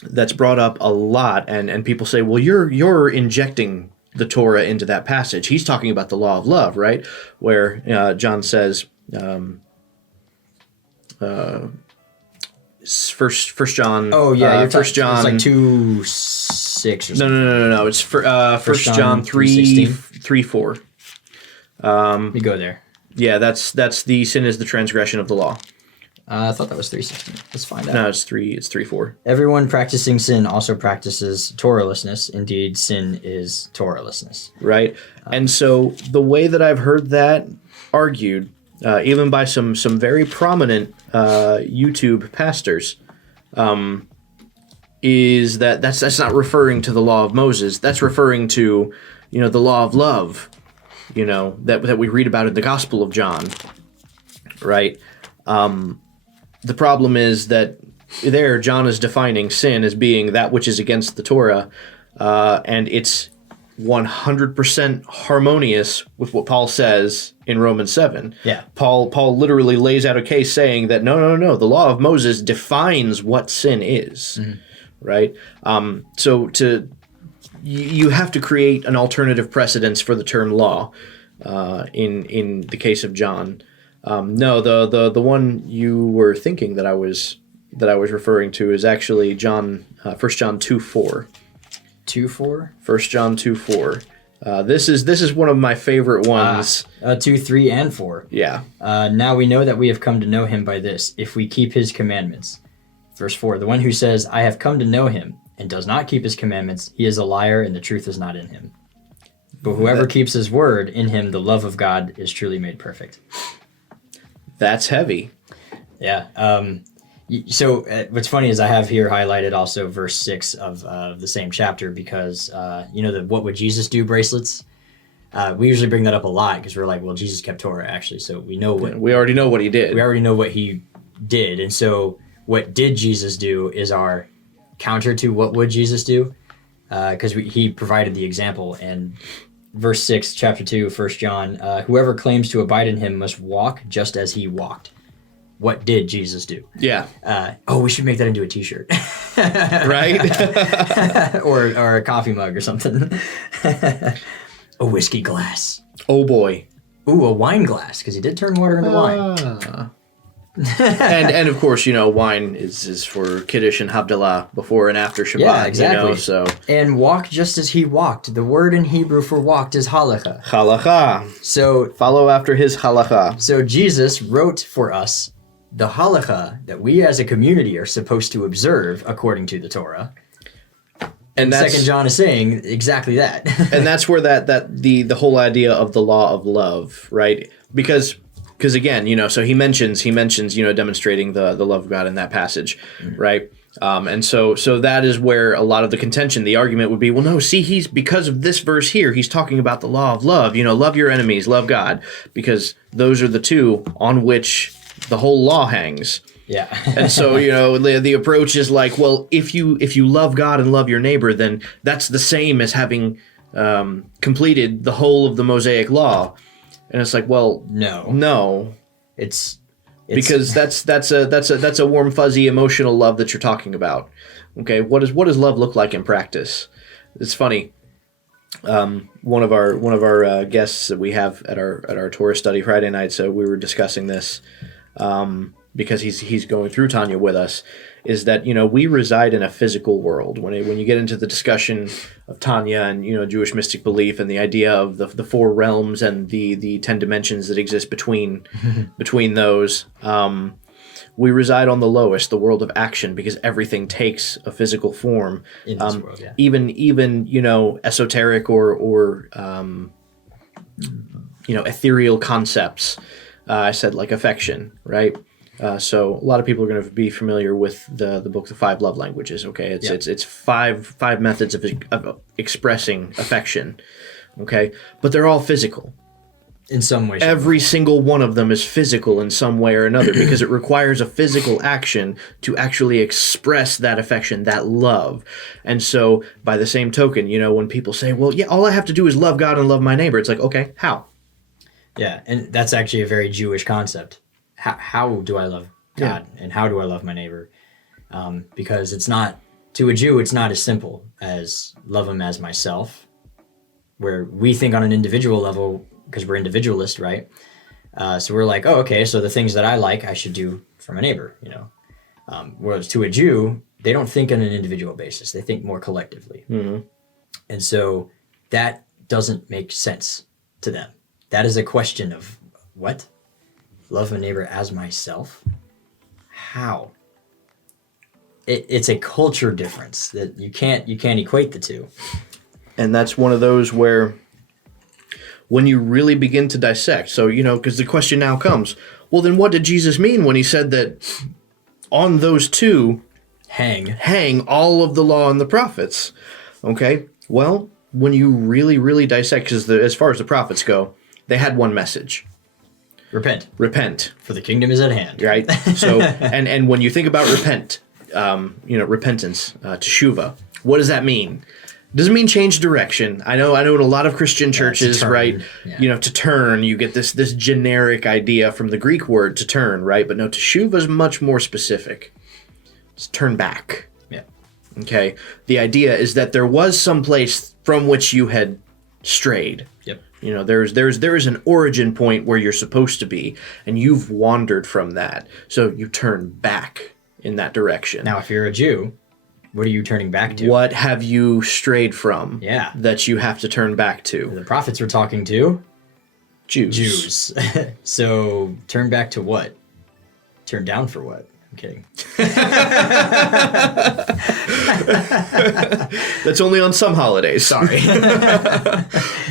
that's brought up a lot, and people say, well, you're injecting the Torah into that passage. He's talking about the law of love, right? Where John says. First John. Oh yeah, First John. It's like 2:6 or something. No. It's First John 3:4. Let me go there. Yeah, that's the sin is the transgression of the law. I thought that was 3:16. Let's find out. No, it's 3:4. Everyone practicing sin also practices Torahlessness. Indeed, sin is Torahlessness. Right? And so the way that I've heard that argued, even by some very prominent YouTube pastors, is that's not referring to the law of Moses. That's referring to, the law of love, that we read about in the Gospel of John, right? The problem is that there John is defining sin as being that which is against the Torah, and it's 100% harmonious with what Paul says in Romans 7. Yeah. Paul literally lays out a case saying that no, the law of Moses defines what sin is, right? So you have to create an alternative precedence for the term law in the case of John. No, the one you were thinking that I was referring to is actually John 1 John 2:4. 2:4? 1 John 2:4. This is one of my favorite ones. 2, 3, and 4. Yeah. Now we know that we have come to know him by this, if we keep his commandments. Verse 4, the one who says, I have come to know him, and does not keep his commandments, he is a liar, and the truth is not in him. But whoever keeps his word, in him the love of God is truly made perfect. That's heavy. Yeah. So what's funny is I have here highlighted also verse 6 of the same chapter because, the what would Jesus do bracelets? We usually bring that up a lot because we're like, well, Jesus kept Torah, actually. So we know what... We already know what he did. We already know what he did. And so what did Jesus do is our counter to what would Jesus do? Because he provided the example. And verse 6, chapter 2, 1 John, whoever claims to abide in him must walk just as he walked. What did Jesus do? Yeah. We should make that into a t-shirt. Right? or a coffee mug or something. A whiskey glass. Oh, boy. Ooh, a wine glass, because he did turn water into wine. and of course, wine is for Kiddush and Havdalah before and after Shabbat. Yeah, exactly. So. And walk just as he walked. The word in Hebrew for walked is halakha. Halakha. So follow after his halakha. So Jesus wrote for us the halakha that we as a community are supposed to observe according to the Torah. And 2 John is saying exactly that. And that's where the whole idea of the law of love, right? Because again, so he mentions, demonstrating the love of God in that passage, right? And so that is where a lot of the contention, the argument would be, well, no, see, because of this verse here, he's talking about the law of love, love your enemies, love God, because those are the two on which the whole law hangs. Yeah. And so, the approach is like, well, if you love God and love your neighbor, then that's the same as having completed the whole of the Mosaic law. And it's like, well, no, it's because that's a warm, fuzzy, emotional love that you're talking about. Okay, what does love look like in practice? It's funny. One of our guests that we have at our Torah study Friday night, so we were discussing this because he's going through Tanya with us. Is that we reside in a physical world. When you get into the discussion of Tanya and Jewish mystic belief and the idea of the four realms and the 10 dimensions that exist between those, we reside on the lowest, the world of action, because everything takes a physical form. In this world, yeah. Even esoteric or ethereal concepts. I said like affection, right? So a lot of people are going to be familiar with the book, The Five Love Languages. Okay, it's five methods of expressing affection. Okay, but they're all physical. In some way. Every single one of them is physical in some way or another because it requires a physical action to actually express that affection, that love. And so by the same token, when people say, well, yeah, all I have to do is love God and love my neighbor. It's like, okay, how? Yeah, and that's actually a very Jewish concept. How do I love God and how do I love my neighbor? Because to a Jew, it's not as simple as love him as myself, where we think on an individual level because we're individualist, right? So we're like, oh, okay, so the things that I like, I should do for my neighbor, Whereas to a Jew, they don't think on an individual basis. They think more collectively. Mm-hmm. And so that doesn't make sense to them. That is a question of what? Love my neighbor as myself? How? It's a culture difference that you can't equate the two. And that's one of those where when you really begin to dissect, so, because the question now comes, well, then what did Jesus mean when he said that on those two hang all of the law and the prophets? Okay, well, when you really, really dissect, because as far as the prophets go, they had one message. Repent. For the kingdom is at hand. Right? So, and when you think about repentance, teshuva, what does that mean? Does it mean change direction? I know in a lot of Christian churches, right? Yeah. To turn, you get this generic idea from the Greek word to turn, right? But no, teshuva is much more specific. It's turn back. Yeah. Okay. The idea is that there was some place from which you had strayed. Yep. There is an origin point where you're supposed to be, and you've wandered from that. So you turn back in that direction. Now, if you're a Jew, what are you turning back to? What have you strayed from? Yeah. That you have to turn back to? The prophets were talking to Jews. So turn back to what? Turn down for what? I'm kidding. That's only on some holidays. Sorry.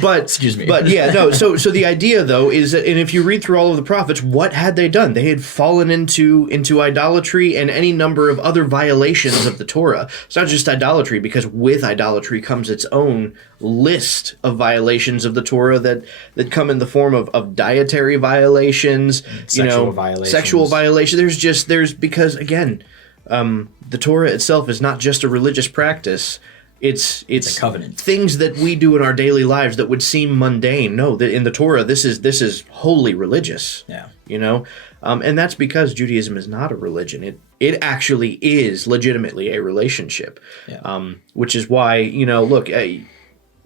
But excuse me. But yeah, no. So the idea though is that, and if you read through all of the prophets, what had they done? They had fallen into idolatry and any number of other violations of the Torah. It's not just idolatry, because with idolatry comes its own list of violations of the Torah that come in the form of dietary violations, sexual violations. Sexual violations. There's because again, the Torah itself is not just a religious practice. It's a covenant. Things that we do in our daily lives that would seem mundane. No, in the Torah, this is wholly religious. Yeah. And that's because Judaism is not a religion. It actually is legitimately a relationship. Yeah. Which is why, look,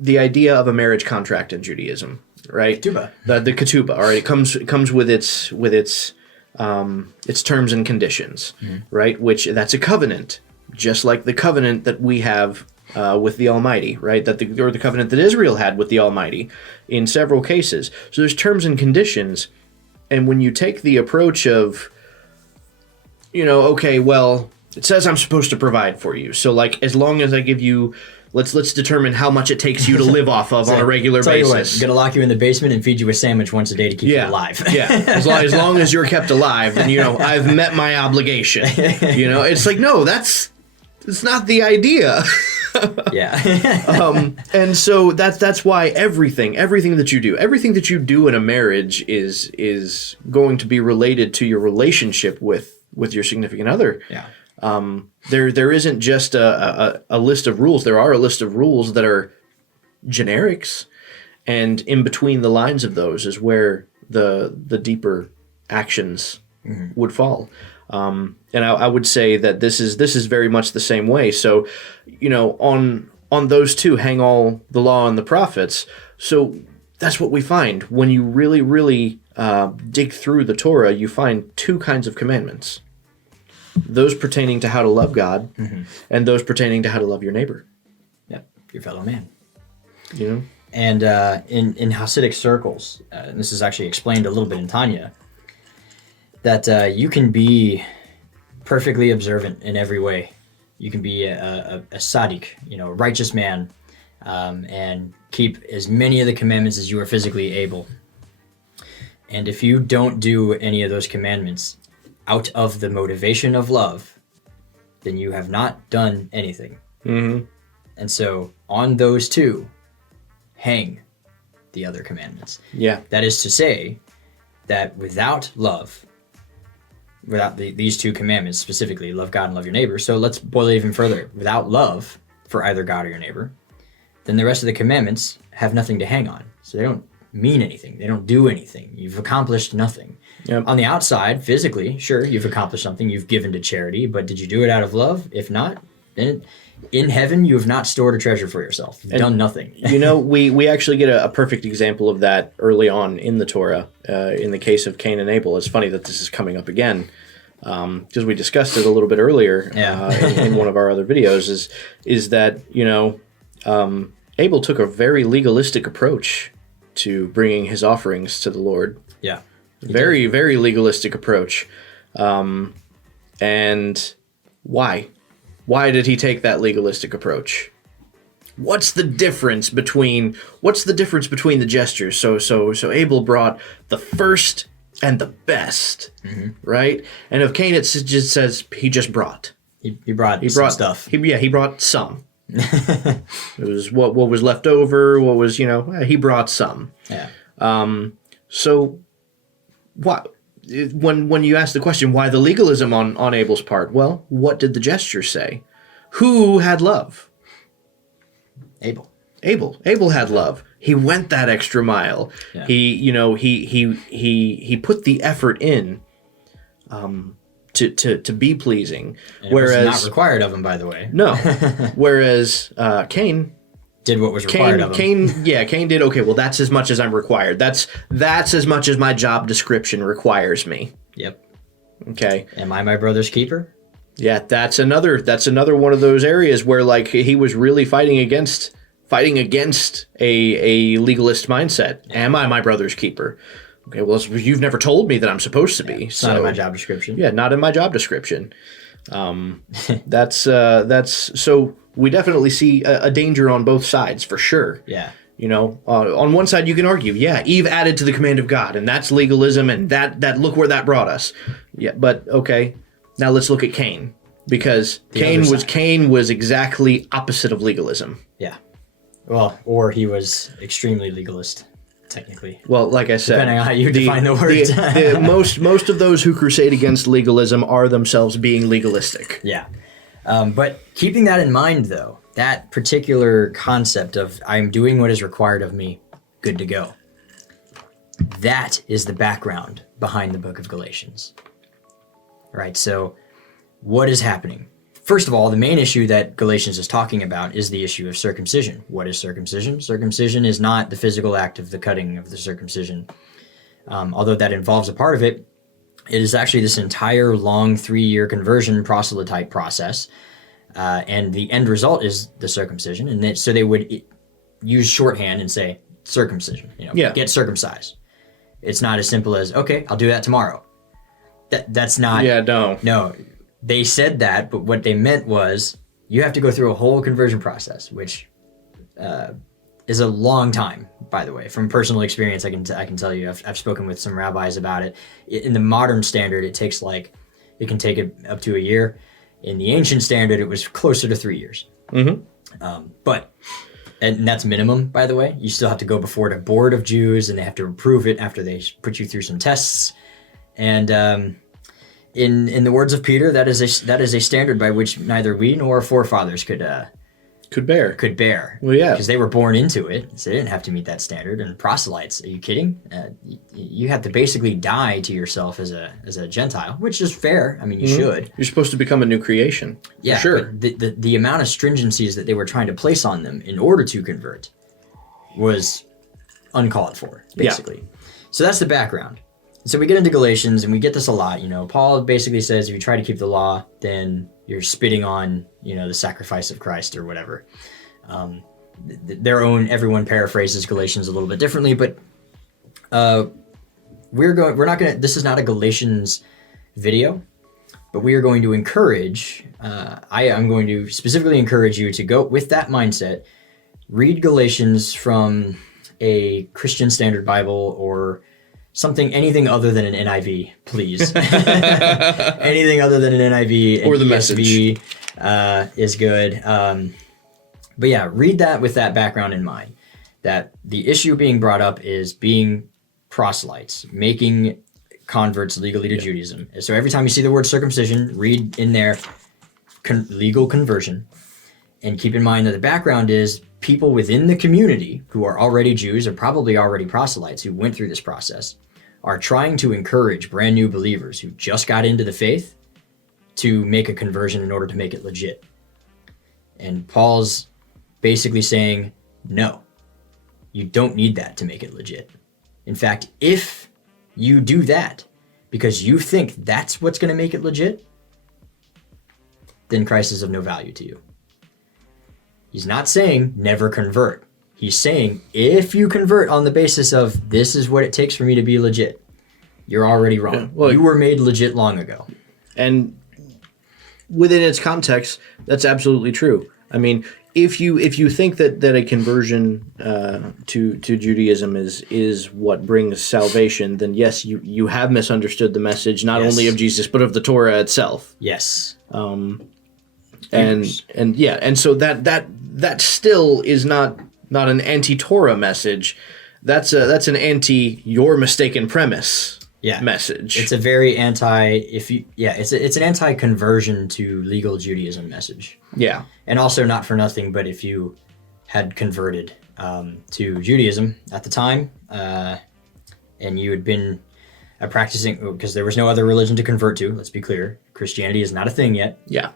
the idea of a marriage contract in Judaism, right? Ketubah. The ketubah, all right? It comes with its terms and conditions, right? Which that's a covenant, just like the covenant that we have with the Almighty, right? Or the covenant that Israel had with the Almighty in several cases. So there's terms and conditions, and when you take the approach of, okay, well, it says I'm supposed to provide for you, so like as long as I give you. Let's determine how much it takes you to live off of on a regular basis. I'm going to lock you in the basement and feed you a sandwich once a day to keep you alive. Yeah. As long as you're kept alive, then, I've met my obligation. It's like, no, it's not the idea. Yeah. And so that's why everything that you do in a marriage is going to be related to your relationship with your significant other. Yeah. There isn't just a list of rules. There are a list of rules that are generics, and in between the lines of those is where the deeper actions would fall. And I would say that this is very much the same way. So, on those two hang all the law and the prophets. So that's what we find when you really, really dig through the Torah. You find two kinds of commandments. Those pertaining to how to love God, and those pertaining to how to love your neighbor. Yep, your fellow man. And in Hasidic circles, and this is actually explained a little bit in Tanya, that you can be perfectly observant in every way. You can be a tzaddik, a righteous man, and keep as many of the commandments as you are physically able. And if you don't do any of those commandments out of the motivation of love, then you have not done anything. Mm-hmm. And so on those two hang the other commandments. Yeah. That is to say that without love, without these two commandments specifically, love God and love your neighbor. So let's boil it even further. Without love for either God or your neighbor, then the rest of the commandments have nothing to hang on. So they don't mean anything. They don't do anything. You've accomplished nothing. Yep. On the outside, physically, sure, you've accomplished something. You've given to charity, but did you do it out of love? If not, then in heaven, you have not stored a treasure for yourself. You've done nothing. We actually get a perfect example of that early on in the Torah, in the case of Cain and Abel. It's funny that this is coming up again, because we discussed it a little bit earlier in one of our other videos, is that, Abel took a very legalistic approach to bringing his offerings to the Lord. Yeah. Very, very legalistic approach. And why? Why did he take that legalistic approach? What's the difference between the gestures? So Abel brought the first and the best, right? And of Cain, it just says he just brought. He brought some stuff. He brought some. It was what was left over. What was he brought some. Yeah. So what? When you ask the question, why the legalism on Abel's part? Well, what did the gesture say? Who had love? Abel had love. He went that extra mile. Yeah. He put the effort in to be pleasing. And whereas it was not required of him, by the way. No. Whereas Cain did what was required of him. Cain did okay. Well, that's as much as I'm required. That's as much as my job description requires me. Yep. Okay. Am I my brother's keeper? Yeah, that's another one of those areas where like he was really fighting against a legalist mindset. Yeah. Am I my brother's keeper? Okay, well, you've never told me that I'm supposed to be. It's not in my job description. Yeah, not in my job description. That's so we definitely see a danger on both sides for sure. Yeah. On one side you can argue, yeah, Eve added to the command of God, and that's legalism, and that look where that brought us. Yeah, but okay, now let's look at Cain, because Cain was exactly opposite of legalism. Yeah. Well, or he was extremely legalist, technically. Well, like I said, depending on how you define the word. most of those who crusade against legalism are themselves being legalistic. Yeah. But keeping that in mind, though, that particular concept of I'm doing what is required of me, good to go. That is the background behind the book of Galatians. Right? So what is happening? First of all, the main issue that Galatians is talking about is the issue of circumcision. What is circumcision? Circumcision is not the physical act of the cutting of the circumcision. Although that involves a part of it, it is actually this entire long 3-year conversion proselyte process. And the end result is the circumcision. And so they would use shorthand and say circumcision, get circumcised. It's not as simple as, okay, I'll do that tomorrow. That's not. Yeah, no. No. They said that, but what they meant was you have to go through a whole conversion process, which is a long time, by the way. From personal experience, I can tell you, I've spoken with some rabbis about it. In the modern standard, it can take up to a year. In the ancient standard, it was closer to 3 years. Mm-hmm. And that's minimum, by the way. You still have to go before the board of Jews, and they have to approve it after they put you through some tests. And in the words of Peter, that is a standard by which neither we nor our forefathers could bear. Well, yeah, because they were born into it, so they didn't have to meet that standard. And proselytes, are you kidding? You have to basically die to yourself as a Gentile, which is fair. I mean, you should. You're supposed to become a new creation. Yeah, sure. But the amount of stringencies that they were trying to place on them in order to convert was uncalled for, basically. Yeah. So that's the background. So we get into Galatians, and we get this a lot. Paul basically says if you try to keep the law, then you're spitting on, the sacrifice of Christ or whatever. Everyone paraphrases Galatians a little bit differently, but this is not a Galatians video, but we are going to encourage, I'm going to specifically encourage you to go with that mindset, read Galatians from a Christian Standard Bible or anything other than an NIV, please. Anything other than an NIV or the ESV, message is good. But yeah, read that with that background in mind. That the issue being brought up is being proselytes, making converts legally to Judaism. So every time you see the word circumcision, read in there legal conversion, and keep in mind that the background is people within the community who are already Jews or probably already proselytes who went through this process are trying to encourage brand new believers who just got into the faith to make a conversion in order to make it legit. And Paul's basically saying, no, you don't need that to make it legit. In fact, if you do that because you think that's what's going to make it legit, then Christ is of no value to you. He's not saying never convert. He's saying, if you convert on the basis of this is what it takes for me to be legit, you're already wrong. Yeah, well, you were made legit long ago. And within its context, that's absolutely true. I mean, if you think that a conversion to Judaism is what brings salvation, then yes, you have misunderstood the message not only of Jesus but of the Torah itself. Yes. And so that still is not an anti-Torah message. That's an anti-your mistaken premise message. It's a very it's an anti-conversion to legal Judaism message. Yeah. And also, not for nothing, but if you had converted to Judaism at the time, and you had been practicing, because there was no other religion to convert to, let's be clear, Christianity is not a thing yet. Yeah.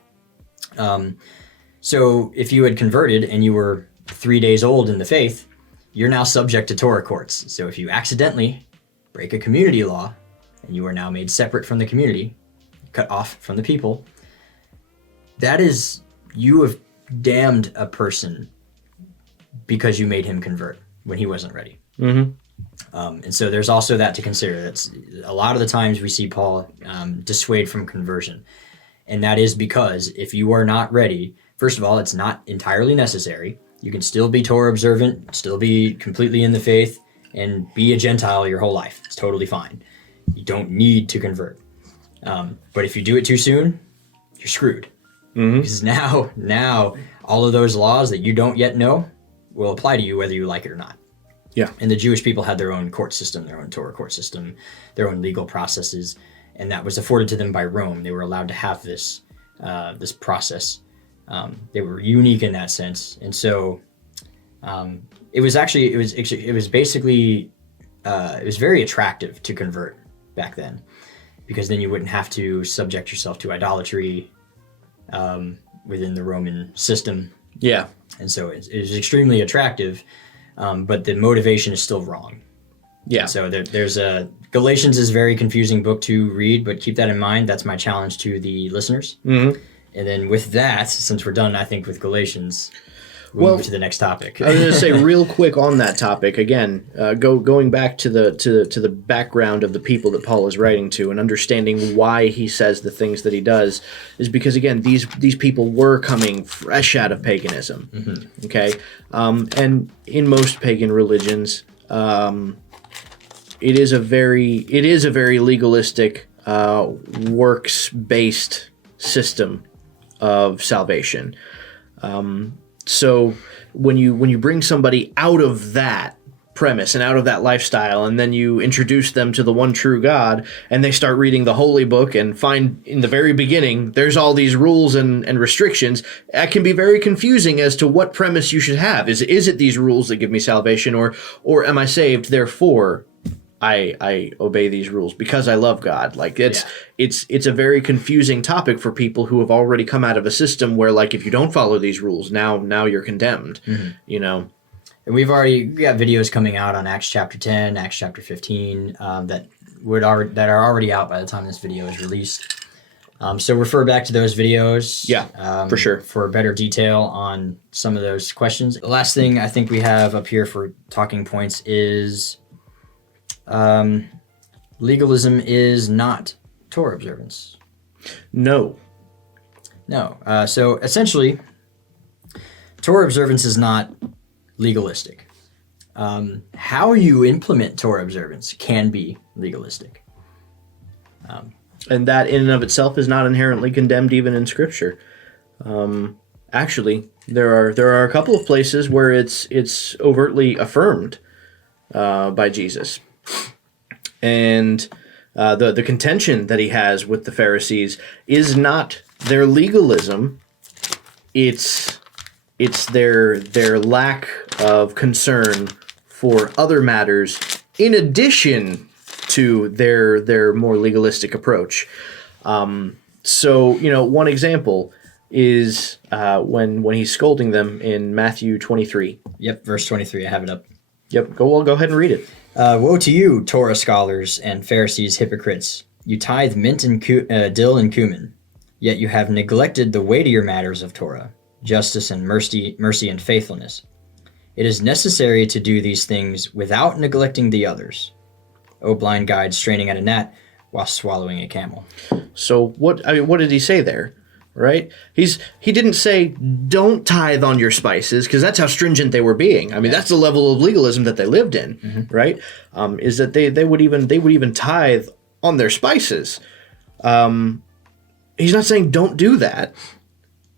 So if you had converted and you were 3 days old in the faith, you're now subject to Torah courts. So if you accidentally break a community law, and you are now made separate from the community, cut off from the people, that is, you have damned a person because you made him convert when he wasn't ready. Mm-hmm. And so there's also that to consider. That's a lot of the times we see Paul dissuade from conversion. And that is because if you are not ready, first of all, it's not entirely necessary. You can still be Torah observant, still be completely in the faith, and be a Gentile your whole life. It's totally fine. You don't need to convert. But if you do it too soon, you're screwed. Mm-hmm. Because now all of those laws that you don't yet know will apply to you whether you like it or not. Yeah. And the Jewish people had their own court system, their own Torah court system, their own legal processes, and that was afforded to them by Rome. They were allowed to have this process. They were unique in that sense, and so it was very attractive to convert back then, because then you wouldn't have to subject yourself to idolatry within the Roman system. Yeah. And so it was extremely attractive, but the motivation is still wrong. Yeah. So there's Galatians is a very confusing book to read, but keep that in mind. That's my challenge to the listeners. Mm-hmm. And then with that, since we're done, I think, with Galatians, we'll move to the next topic. I was going to say real quick on that topic, again, going back to the background of the people that Paul is writing to and understanding why he says the things that he does, is because, again, these people were coming fresh out of paganism. Mm-hmm. Okay? And in most pagan religions, it is a very legalistic, works-based system of salvation. So when you bring somebody out of that premise and out of that lifestyle, and then you introduce them to the one true God, and they start reading the Holy Book and find in the very beginning there's all these rules and restrictions, that can be very confusing as to what premise you should have. Is it these rules that give me salvation, or am I saved, therefore I obey these rules because I love God? Like it's a very confusing topic for people who have already come out of a system where, like, if you don't follow these rules, now you're condemned. Mm-hmm. You know. And we got videos coming out on Acts chapter 10, Acts chapter 15 that are already out by the time this video is released. So refer back to those videos. Yeah, for sure. For better detail on some of those questions. The last thing I think we have up here for talking points is legalism is not Torah observance. No. So essentially, Torah observance is not legalistic. How you implement Torah observance can be legalistic. And that in and of itself is not inherently condemned even in Scripture. Actually, there are a couple of places where it's overtly affirmed by Jesus. And the contention that he has with the Pharisees is not their legalism, it's their lack of concern for other matters in addition to their more legalistic approach. So, one example is when he's scolding them in Matthew 23. Yep, verse 23. I have it up. Yep, go ahead and read it. Woe to you, Torah scholars and Pharisees, hypocrites! You tithe mint and dill and cumin, yet you have neglected the weightier matters of Torah, justice and mercy and faithfulness. It is necessary to do these things without neglecting the others. O blind guide straining at a gnat while swallowing a camel. So what did he say there? Right? He didn't say don't tithe on your spices, because that's how stringent they were being. I mean, that's the level of legalism that they lived in, right? Is that they would even tithe on their spices. He's not saying don't do that.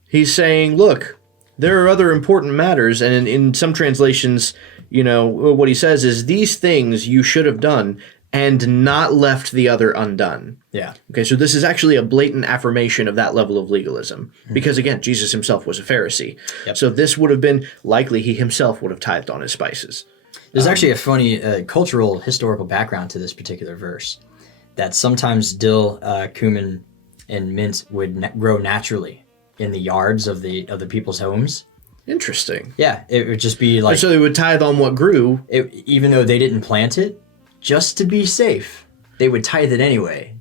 He's saying, look, there are other important matters, and in some translations, what he says is these things you should have done and not left the other undone. Yeah. Okay, so this is actually a blatant affirmation of that level of legalism. Because again, Jesus himself was a Pharisee. Yep. So this would have been likely he himself would have tithed on his spices. There's actually a funny cultural historical background to this particular verse. That sometimes dill, cumin, and mint would grow naturally in the yards of the people's homes. Interesting. Yeah, it would just be like... So they would tithe on what grew. Even though they didn't plant it, just to be safe, they would tithe it anyway.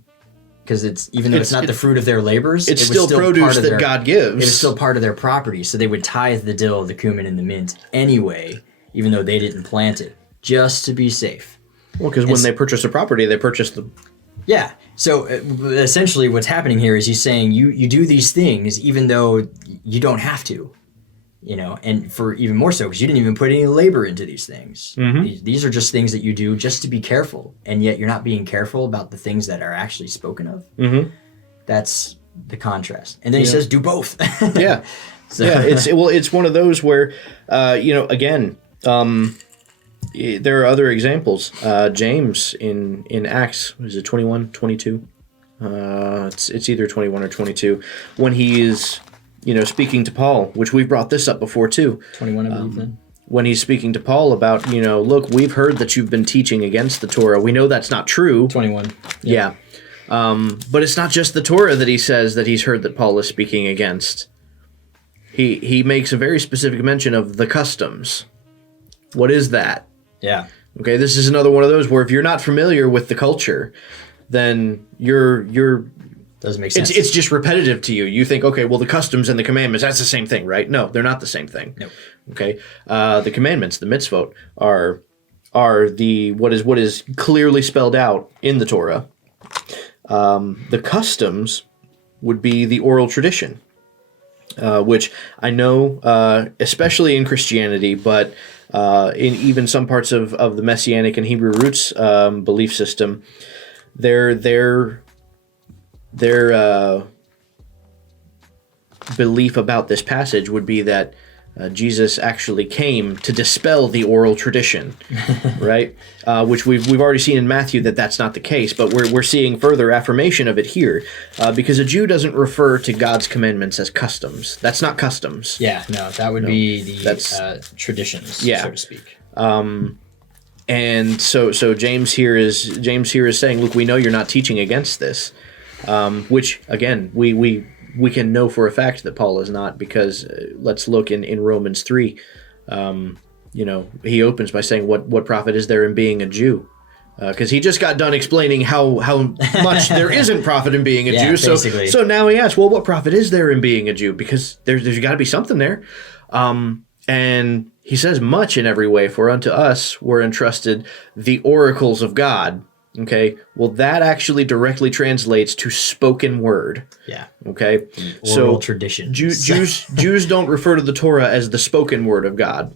Because it's not the fruit of their labors, it's still produce that God gives. It was still part of their property, so they would tithe the dill, the cumin, and the mint anyway, even though they didn't plant it, just to be safe. Well, because when they purchase a property, they purchase the... Yeah. So essentially what's happening here is he's saying you do these things even though you don't have to, and for even more so because you didn't even put any labor into these things. Mm-hmm. These are just things that you do just to be careful, and yet you're not being careful about the things that are actually spoken of. Mm-hmm. That's the contrast. And then he says do both. Yeah. So. Yeah, it's one of those where, again, there are other examples. James in Acts, is it 21, 22? It's either 21 or 22. When he is, speaking to Paul, which we've brought this up before too. 21, I believe then. When he's speaking to Paul about, look, we've heard that you've been teaching against the Torah. We know that's not true. 21. Yeah. But it's not just the Torah that he says that he's heard that Paul is speaking against. He makes a very specific mention of the customs. What is that? Yeah. Okay, this is another one of those where if you're not familiar with the culture, then you're doesn't make sense. It's just repetitive to you. You think, okay, well, the customs and the commandments, that's the same thing, right? No, they're not the same thing. Nope. Okay, the commandments, the mitzvot, are the what is clearly spelled out in the Torah. The customs would be the oral tradition, which I know, especially in Christianity, but in even some parts of the Messianic and Hebrew roots belief system, their belief about this passage would be that Jesus actually came to dispel the oral tradition, right? Which we've already seen in Matthew that's not the case, but we're seeing further affirmation of it here, because a Jew doesn't refer to God's commandments as customs. That's not customs. Yeah, no, that would be the traditions, so to speak. And so James here is saying, look, we know you're not teaching against this, which again we can know for a fact that Paul is not, because let's look in Romans 3. He opens by saying, what profit is there in being a Jew? Because he just got done explaining how much there isn't profit in being a Jew. Basically. So now he asks, well, what profit is there in being a Jew? Because there's got to be something there. And he says, much in every way, for unto us were entrusted the oracles of God. Okay, well, that actually directly translates to spoken word. Yeah. Okay, oral traditions. Jews don't refer to the Torah as the spoken word of God.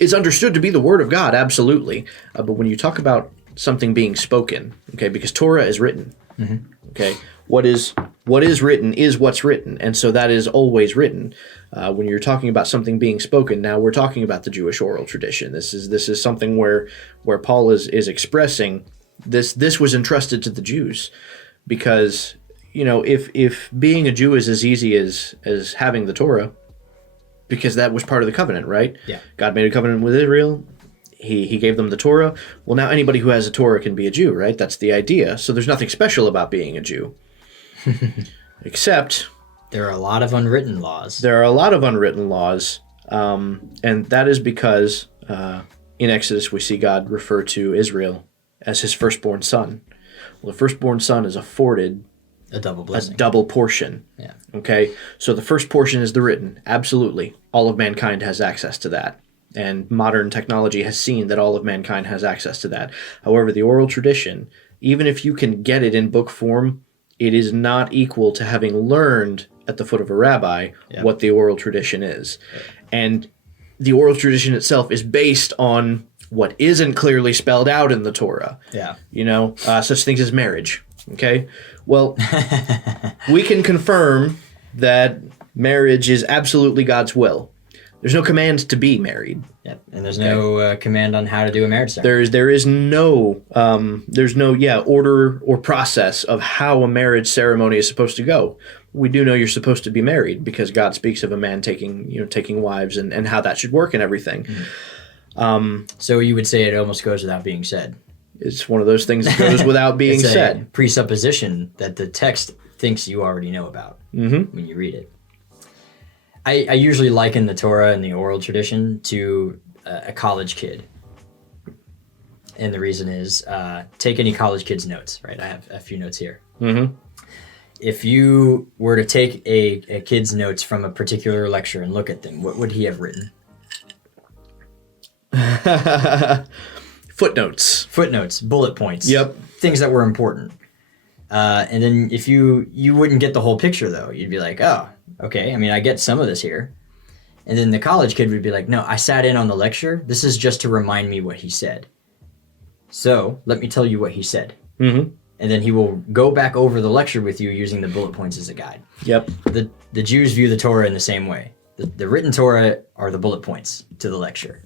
It's understood to be the word of God, absolutely. But when you talk about something being spoken, okay, because Torah is written. Mm-hmm. Okay, what is written is what's written, and so that is always written. When you're talking about something being spoken, now we're talking about the Jewish oral tradition. This is something where Paul is expressing. This was entrusted to the Jews, because if being a Jew is as easy as having the Torah, because that was part of the covenant, right? Yeah. God made a covenant with Israel. He gave them the Torah. Well, now anybody who has a Torah can be a Jew, right? That's the idea. So there's nothing special about being a Jew, except there are a lot of unwritten laws. And that is because in Exodus we see God refer to Israel as his firstborn son. Well, the firstborn son is afforded a double blessing, a double portion. Yeah. Okay, so the first portion is the written. Absolutely, all of mankind has access to that. And modern technology has seen that all of mankind has access to that. However, the oral tradition, even if you can get it in book form, it is not equal to having learned at the foot of a rabbi what the oral tradition is. And the oral tradition itself is based on what isn't clearly spelled out in the Torah. Yeah. You know, such things as marriage. Okay? Well, we can confirm that marriage is absolutely God's will. There's no command to be married. Yep. And there's no command on how to do a marriage ceremony. There is no order or process of how a marriage ceremony is supposed to go. We do know you're supposed to be married because God speaks of a man taking wives and how that should work and everything. Mm-hmm. So you would say it almost goes without being said. It's one of those things that goes without being it's said. A presupposition that the text thinks you already know about when you read it. I usually liken the Torah and the oral tradition to a college kid. And the reason is, take any college kid's notes, right? I have a few notes here. Mm-hmm. If you were to take a kid's notes from a particular lecture and look at them, what would he have written? Footnotes, bullet points. Yep. Things that were important. And then if you wouldn't get the whole picture, though. You'd be like, oh, okay, I mean, I get some of this here. And then the college kid would be like, no, I sat in on the lecture. This is just to remind me what he said. So let me tell you what he said. Mm-hmm. And then he will go back over the lecture with you using the bullet points as a guide. Yep. The Jews view the Torah in the same way. The written Torah are the bullet points to the lecture.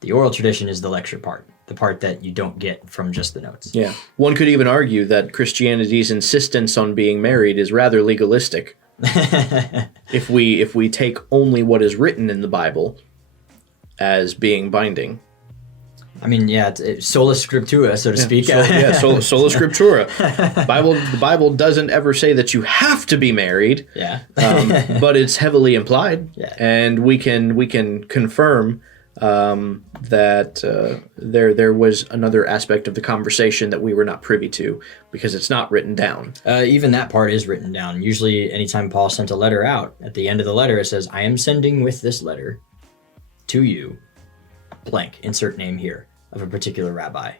The oral tradition is the lecture part, the part that you don't get from just the notes. Yeah. One could even argue that Christianity's insistence on being married is rather legalistic. If we take only what is written in the Bible as being binding. I mean, yeah, it's sola scriptura, so to speak. Sola scriptura. The Bible doesn't ever say that you have to be married. Yeah. But it's heavily implied. Yeah. And we can confirm that there was another aspect of the conversation that we were not privy to because it's not written down. Even that part is written down. Usually anytime Paul sent a letter out, at the end of the letter it says, I am sending with this letter to you, blank, insert name here, of a particular rabbi.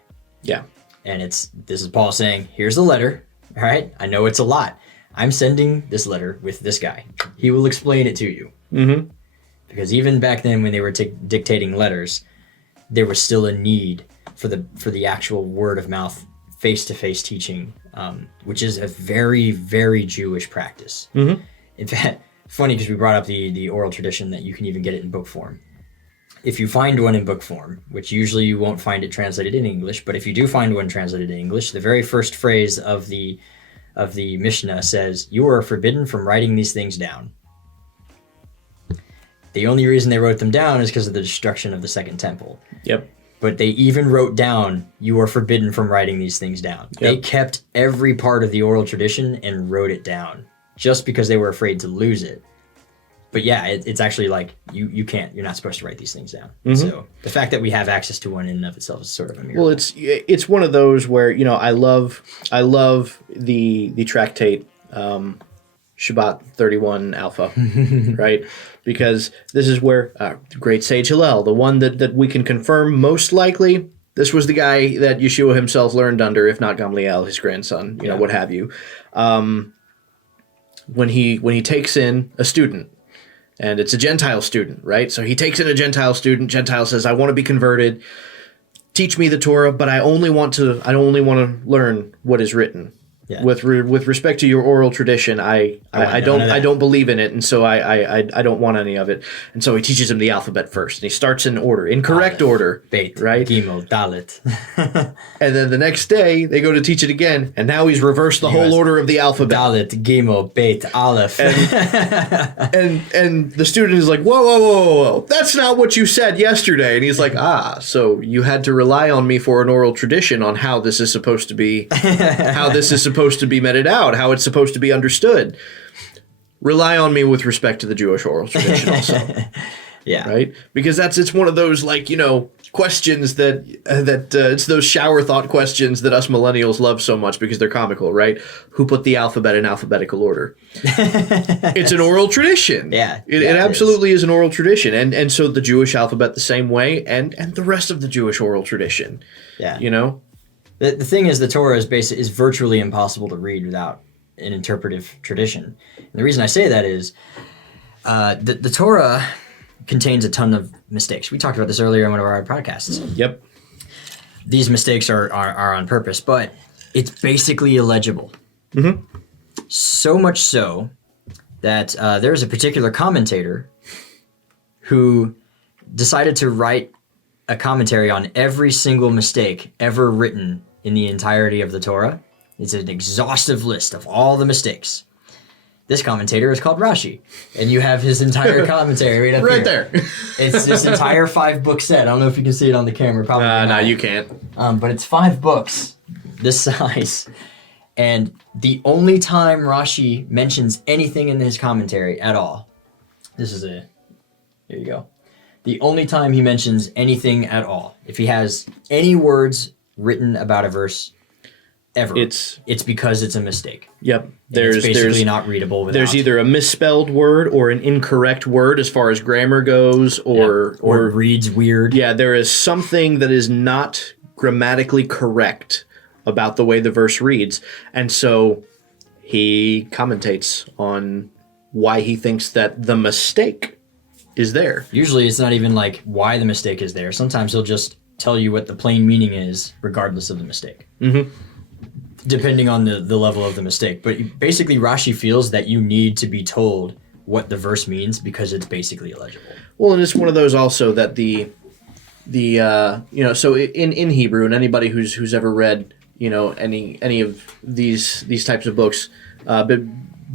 Yeah. And this is Paul saying, here's the letter, all right? I know it's a lot. I'm sending this letter with this guy. He will explain it to you. Mm-hmm. Because even back then when they were dictating letters, there was still a need for the actual word of mouth, face-to-face teaching, which is a very, very Jewish practice. Mm-hmm. In fact, funny because we brought up the oral tradition that you can even get it in book form. If you find one in book form, which usually you won't find it translated in English, but if you do find one translated in English, the very first phrase of the Mishnah says, you are forbidden from writing these things down. The only reason they wrote them down is because of the destruction of the Second Temple. Yep. But they even wrote down, you are forbidden from writing these things down. Yep. They kept every part of the oral tradition and wrote it down just because they were afraid to lose it. But yeah, it's actually like, you can't, you're not supposed to write these things down. Mm-hmm. So the fact that we have access to one in and of itself is sort of a miracle. Well, it's one of those where, I love the tractate, Shabbat 31 Alpha, right? Because this is where great sage Hillel, the one that we can confirm most likely, this was the guy that Yeshua himself learned under, if not Gamliel, his grandson, what have you. When he takes in a student, and it's a Gentile student, right? So he takes in a Gentile student. Gentile says, I want to be converted. Teach me the Torah, but I only want to learn what is written. Yeah. With respect to your oral tradition, I don't believe in it, and so I don't want any of it. And so he teaches him the alphabet first, and he starts in order, in correct order, Beit, right? Gimel, Dalet. And then the next day they go to teach it again, and now he's reversed the whole order of the alphabet. Dalet, Gimel, Beit, Aleph. And the student is like, whoa, that's not what you said yesterday. And he's like, so you had to rely on me for an oral tradition on how this is supposed to be, supposed to be meted out, how it's supposed to be understood. Rely on me with respect to the Jewish oral tradition also. Yeah. Right? Because it's one of those, like, questions that it's those shower thought questions that us millennials love so much because they're comical, right? Who put the alphabet in alphabetical order? It's an oral tradition. Yeah. It absolutely is an oral tradition. And so the Jewish alphabet the same way, and the rest of the Jewish oral tradition. Yeah. The thing is, the Torah is virtually impossible to read without an interpretive tradition. And the reason I say that is the Torah contains a ton of mistakes. We talked about this earlier in one of our podcasts. Yep. These mistakes are on purpose, but it's basically illegible. Mm-hmm. So much so that there's a particular commentator who decided to write a commentary on every single mistake ever written in the entirety of the Torah. It's an exhaustive list of all the mistakes. This commentator is called Rashi, and you have his entire commentary right up right here. there. It's this entire 5-book set. I don't know if you can see it on the camera. Probably not. No, you can't. But it's 5 books, this size. And the only time Rashi mentions anything in his commentary at all, here you go. The only time he mentions anything at all, if he has any words written about a verse ever, it's because it's a mistake. Yep. It's basically not readable without. There's either a misspelled word or an incorrect word as far as grammar goes, or reads weird. Yeah, there is something that is not grammatically correct about the way the verse reads, and so he commentates on why he thinks that the mistake is there. Usually it's not even like why the mistake is there. Sometimes he'll just tell you what the plain meaning is regardless of the mistake. Mm-hmm. Depending on the level of the mistake. But basically Rashi feels that you need to be told what the verse means because it's basically illegible. Well, and it's one of those also that so in Hebrew, and anybody who's ever read any of these types of books,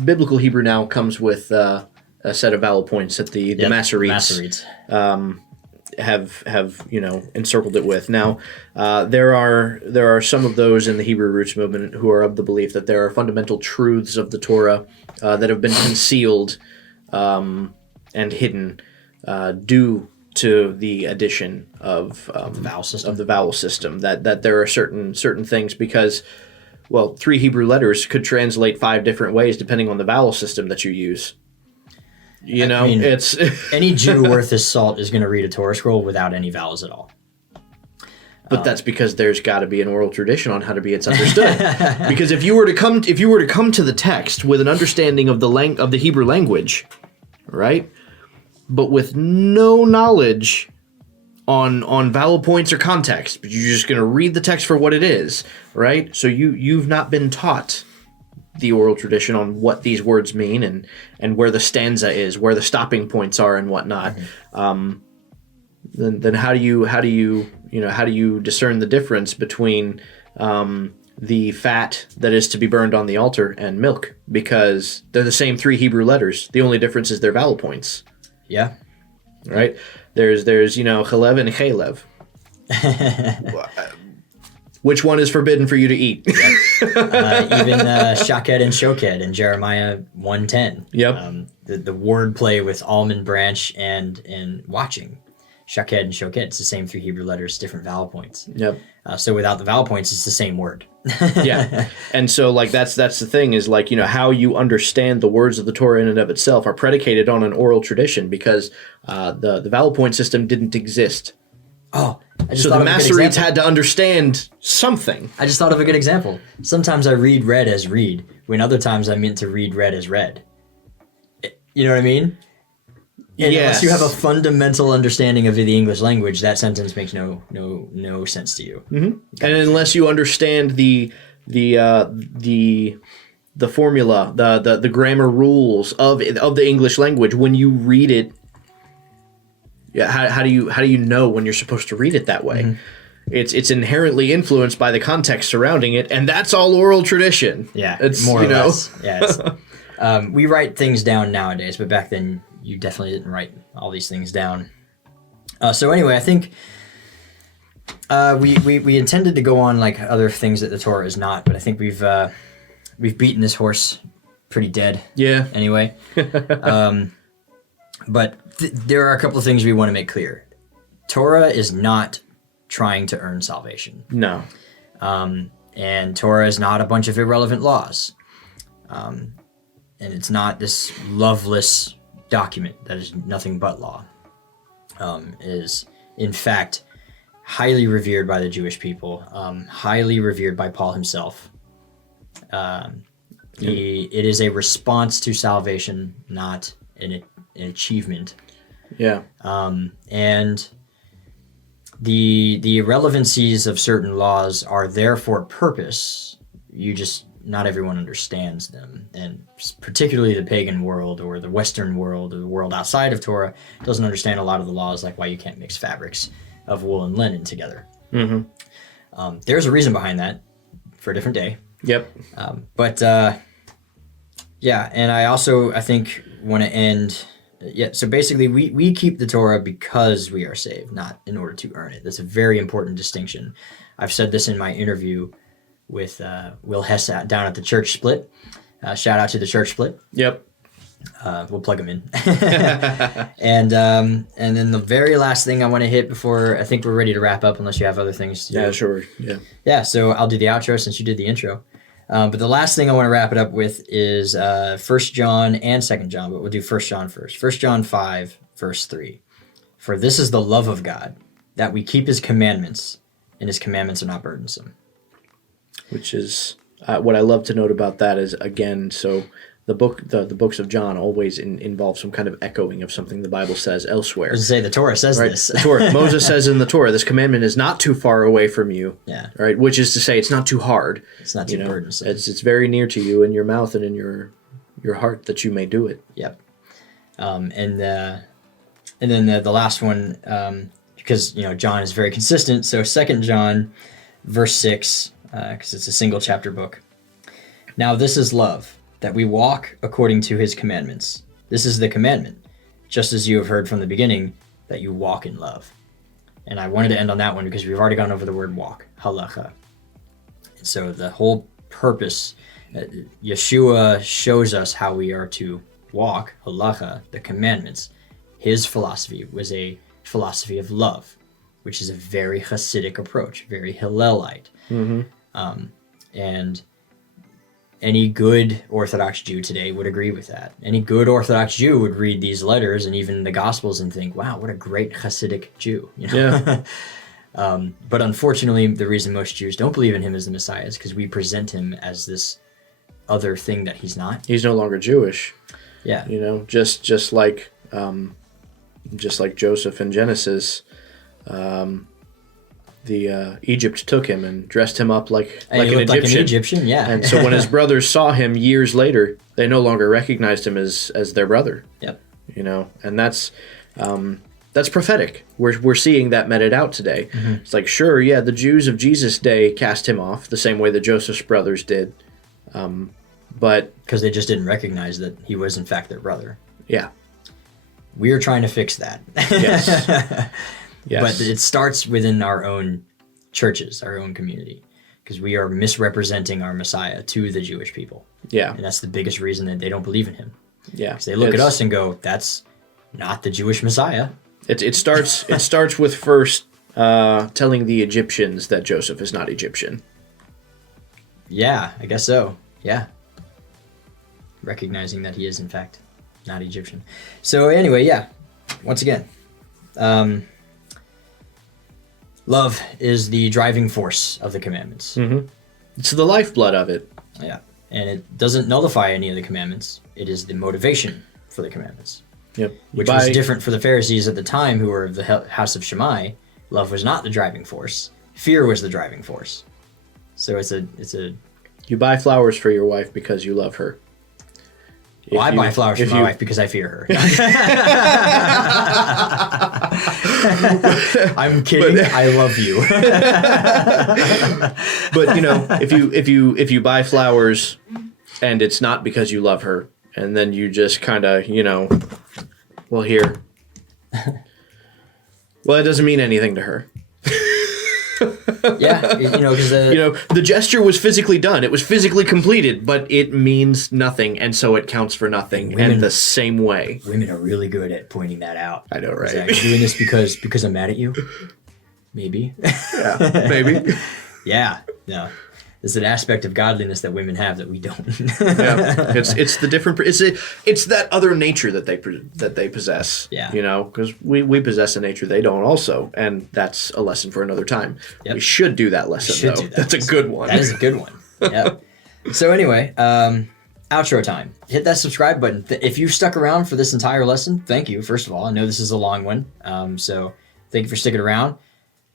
biblical Hebrew now comes with a set of vowel points that the Masoretes have encircled it with. Now, there are some of those in the Hebrew roots movement who are of the belief that there are fundamental truths of the Torah that have been concealed and hidden due to the addition of the vowel system. That there are certain things because, well, 3 Hebrew letters could translate 5 different ways depending on the vowel system that you use. It's any Jew worth his salt is going to read a Torah scroll without any vowels at all. But that's because there's got to be an oral tradition on how to be it's understood. Because if you were to come to the text with an understanding of the Hebrew language, right, but with no knowledge on vowel points or context, but you're just going to read the text for what it is, right? So you've not been taught the oral tradition on what these words mean and where the stanza is, where the stopping points are, and whatnot. Then how do you discern the difference between the fat that is to be burned on the altar and milk? Because they're the same 3 Hebrew letters. The only difference is their vowel points. Yeah. Right. There's chalev and chalev. Which one is forbidden for you to eat? Even shaked and shoked in Jeremiah 1:10. Yep. The word play with almond branch and watching. Shaked and shoked, it's the same 3 Hebrew letters, different vowel points. Yep. So without the vowel points, it's the same word. Yeah. And so that's the thing is how you understand the words of the Torah in and of itself are predicated on an oral tradition because the vowel point system didn't exist. Oh, so the Masoretes had to understand something. I just thought of a good example. Sometimes I read red as read, when other times I meant to read red as red. You know what I mean? And unless you have a fundamental understanding of the English language, that sentence makes no sense to you. Mm-hmm. And unless you understand the formula, the grammar rules of the English language, when you read it. Yeah, how do you know when you're supposed to read it that way? Mm-hmm. It's inherently influenced by the context surrounding it, and that's all oral tradition. Yeah, it's more or less. Yeah, we write things down nowadays, but back then you definitely didn't write all these things down. So anyway, I think we intended to go on like other things that the Torah is not, but I think we've beaten this horse pretty dead. Yeah. Anyway. But there are a couple of things we want to make clear. Torah is not trying to earn salvation. No. And Torah is not a bunch of irrelevant laws. And it's not this loveless document that is nothing but law. Is, in fact, highly revered by the Jewish people, highly revered by Paul himself. It is a response to salvation, not an achievement. Yeah. And the irrelevancies of certain laws are there for a purpose. Not everyone understands them. And particularly the pagan world or the Western world or the world outside of Torah doesn't understand a lot of the laws, like why you can't mix fabrics of wool and linen together. Mm-hmm. There's a reason behind that for a different day. Yep. Yeah, and I think want to end. Yeah, so basically we keep the Torah because we are saved, not in order to earn it. That's a very important distinction. I've said this in my interview with Will Hess down at the Church Split. Shout out to the Church Split. Yep. We'll plug them in. And then the very last thing I want to hit before I think we're ready to wrap up, unless you have other things to do. Yeah, sure. Yeah. Yeah, so I'll do the outro since you did the intro. But the last thing I want to wrap it up with is 1 John and 2 John, but we'll do 1 John first. 1 John 5, verse 3. For this is the love of God, that we keep his commandments, and his commandments are not burdensome. Which is what I love to note about that is, again, so the books of John always involve some kind of echoing of something the Bible says elsewhere. I was going to say, the Torah says this. The Torah. Moses says in the Torah, this commandment is not too far away from you. Yeah. Right? Which is to say, it's not too hard. It's not too burdensome. It's very near to you in your mouth and in your heart that you may do it. Yep. And then the last one, because John is very consistent. So 2 John, verse 6, because it's a single chapter book. Now this is love, that we walk according to his commandments. This is the commandment, just as you have heard from the beginning, that you walk in love. And I wanted to end on that one because we've already gone over the word walk, halacha. And so the whole purpose, Yeshua shows us how we are to walk, halacha, the commandments. His philosophy was a philosophy of love, which is a very Hasidic approach, very Hillelite. Mm-hmm. And any good Orthodox Jew today would agree with that. Any good Orthodox Jew would read these letters and even the Gospels and think, wow, what a great Hasidic Jew. Yeah. But unfortunately, the reason most Jews don't believe in him as the Messiah is because we present him as this other thing that he's not. He's no longer Jewish. Yeah. Just like Joseph in Genesis, Egypt took him and dressed him up like an Egyptian. Like an Egyptian, yeah. And so when his brothers saw him years later, they no longer recognized him as their brother. Yep. And that's prophetic. We're seeing that meted out today. Mm-hmm. It's like, sure, yeah, the Jews of Jesus' day cast him off the same way that Joseph's brothers did, but because they just didn't recognize that he was in fact their brother. Yeah. We are trying to fix that. Yes. Yes. But it starts within our own churches, our own community, because we are misrepresenting our Messiah to the Jewish people. Yeah. And that's the biggest reason that they don't believe in him. Yeah. Because they look at us and go, that's not the Jewish Messiah. It starts with first telling the Egyptians that Joseph is not Egyptian. Yeah, I guess so. Yeah. Recognizing that he is in fact not Egyptian. So anyway, yeah. Once again, love is the driving force of the commandments. Mm-hmm. It's the lifeblood of it. Yeah. And it doesn't nullify any of the commandments. It is the motivation for the commandments. Yep. Which was different for the Pharisees at the time, who were of the house of Shammai. Love was not the driving force. Fear was the driving force. So it's a. You buy flowers for your wife because you love her. Well, I buy flowers for my wife because I fear her. I'm kidding. I love you. But if you buy flowers and it's not because you love her, and then you just kind of well, here. Well, it doesn't mean anything to her. Yeah, because the gesture was physically done. It was physically completed, but it means nothing, and so it counts for nothing. And the same way. Women are really good at pointing that out. I know, right? Zach, you're doing this because I'm mad at you? Maybe. Yeah, maybe. Yeah, no. There's an aspect of godliness that women have that we don't. Yeah, it's the different. It's that other nature that they possess. Yeah, because we possess a nature they don't also, and that's a lesson for another time. Yep. We should do that lesson though. That's a good one. That is a good one. Yeah. So anyway, outro time. Hit that subscribe button. If you've stuck around for this entire lesson, thank you. First of all, I know this is a long one, so thank you for sticking around.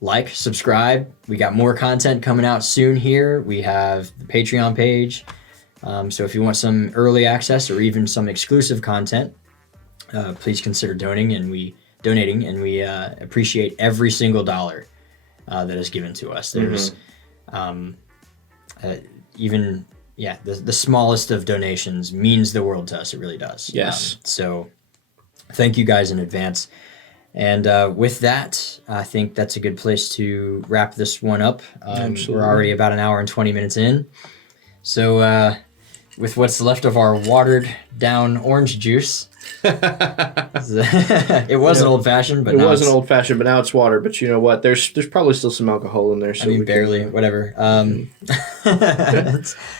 Like, subscribe. We got more content coming out soon here. We have the Patreon page. So if you want some early access or even some exclusive content, please consider donating. And we appreciate every single dollar that is given to us. There's the smallest of donations means the world to us. It really does. Yes. So thank you guys in advance. And with that, I think that's a good place to wrap this one up. We're already about an hour and 20 minutes in. So with what's left of our watered down orange juice, it was an old fashioned, but now it's water. But you know what? There's probably still some alcohol in there. So barely, whatever.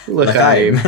L'chaim.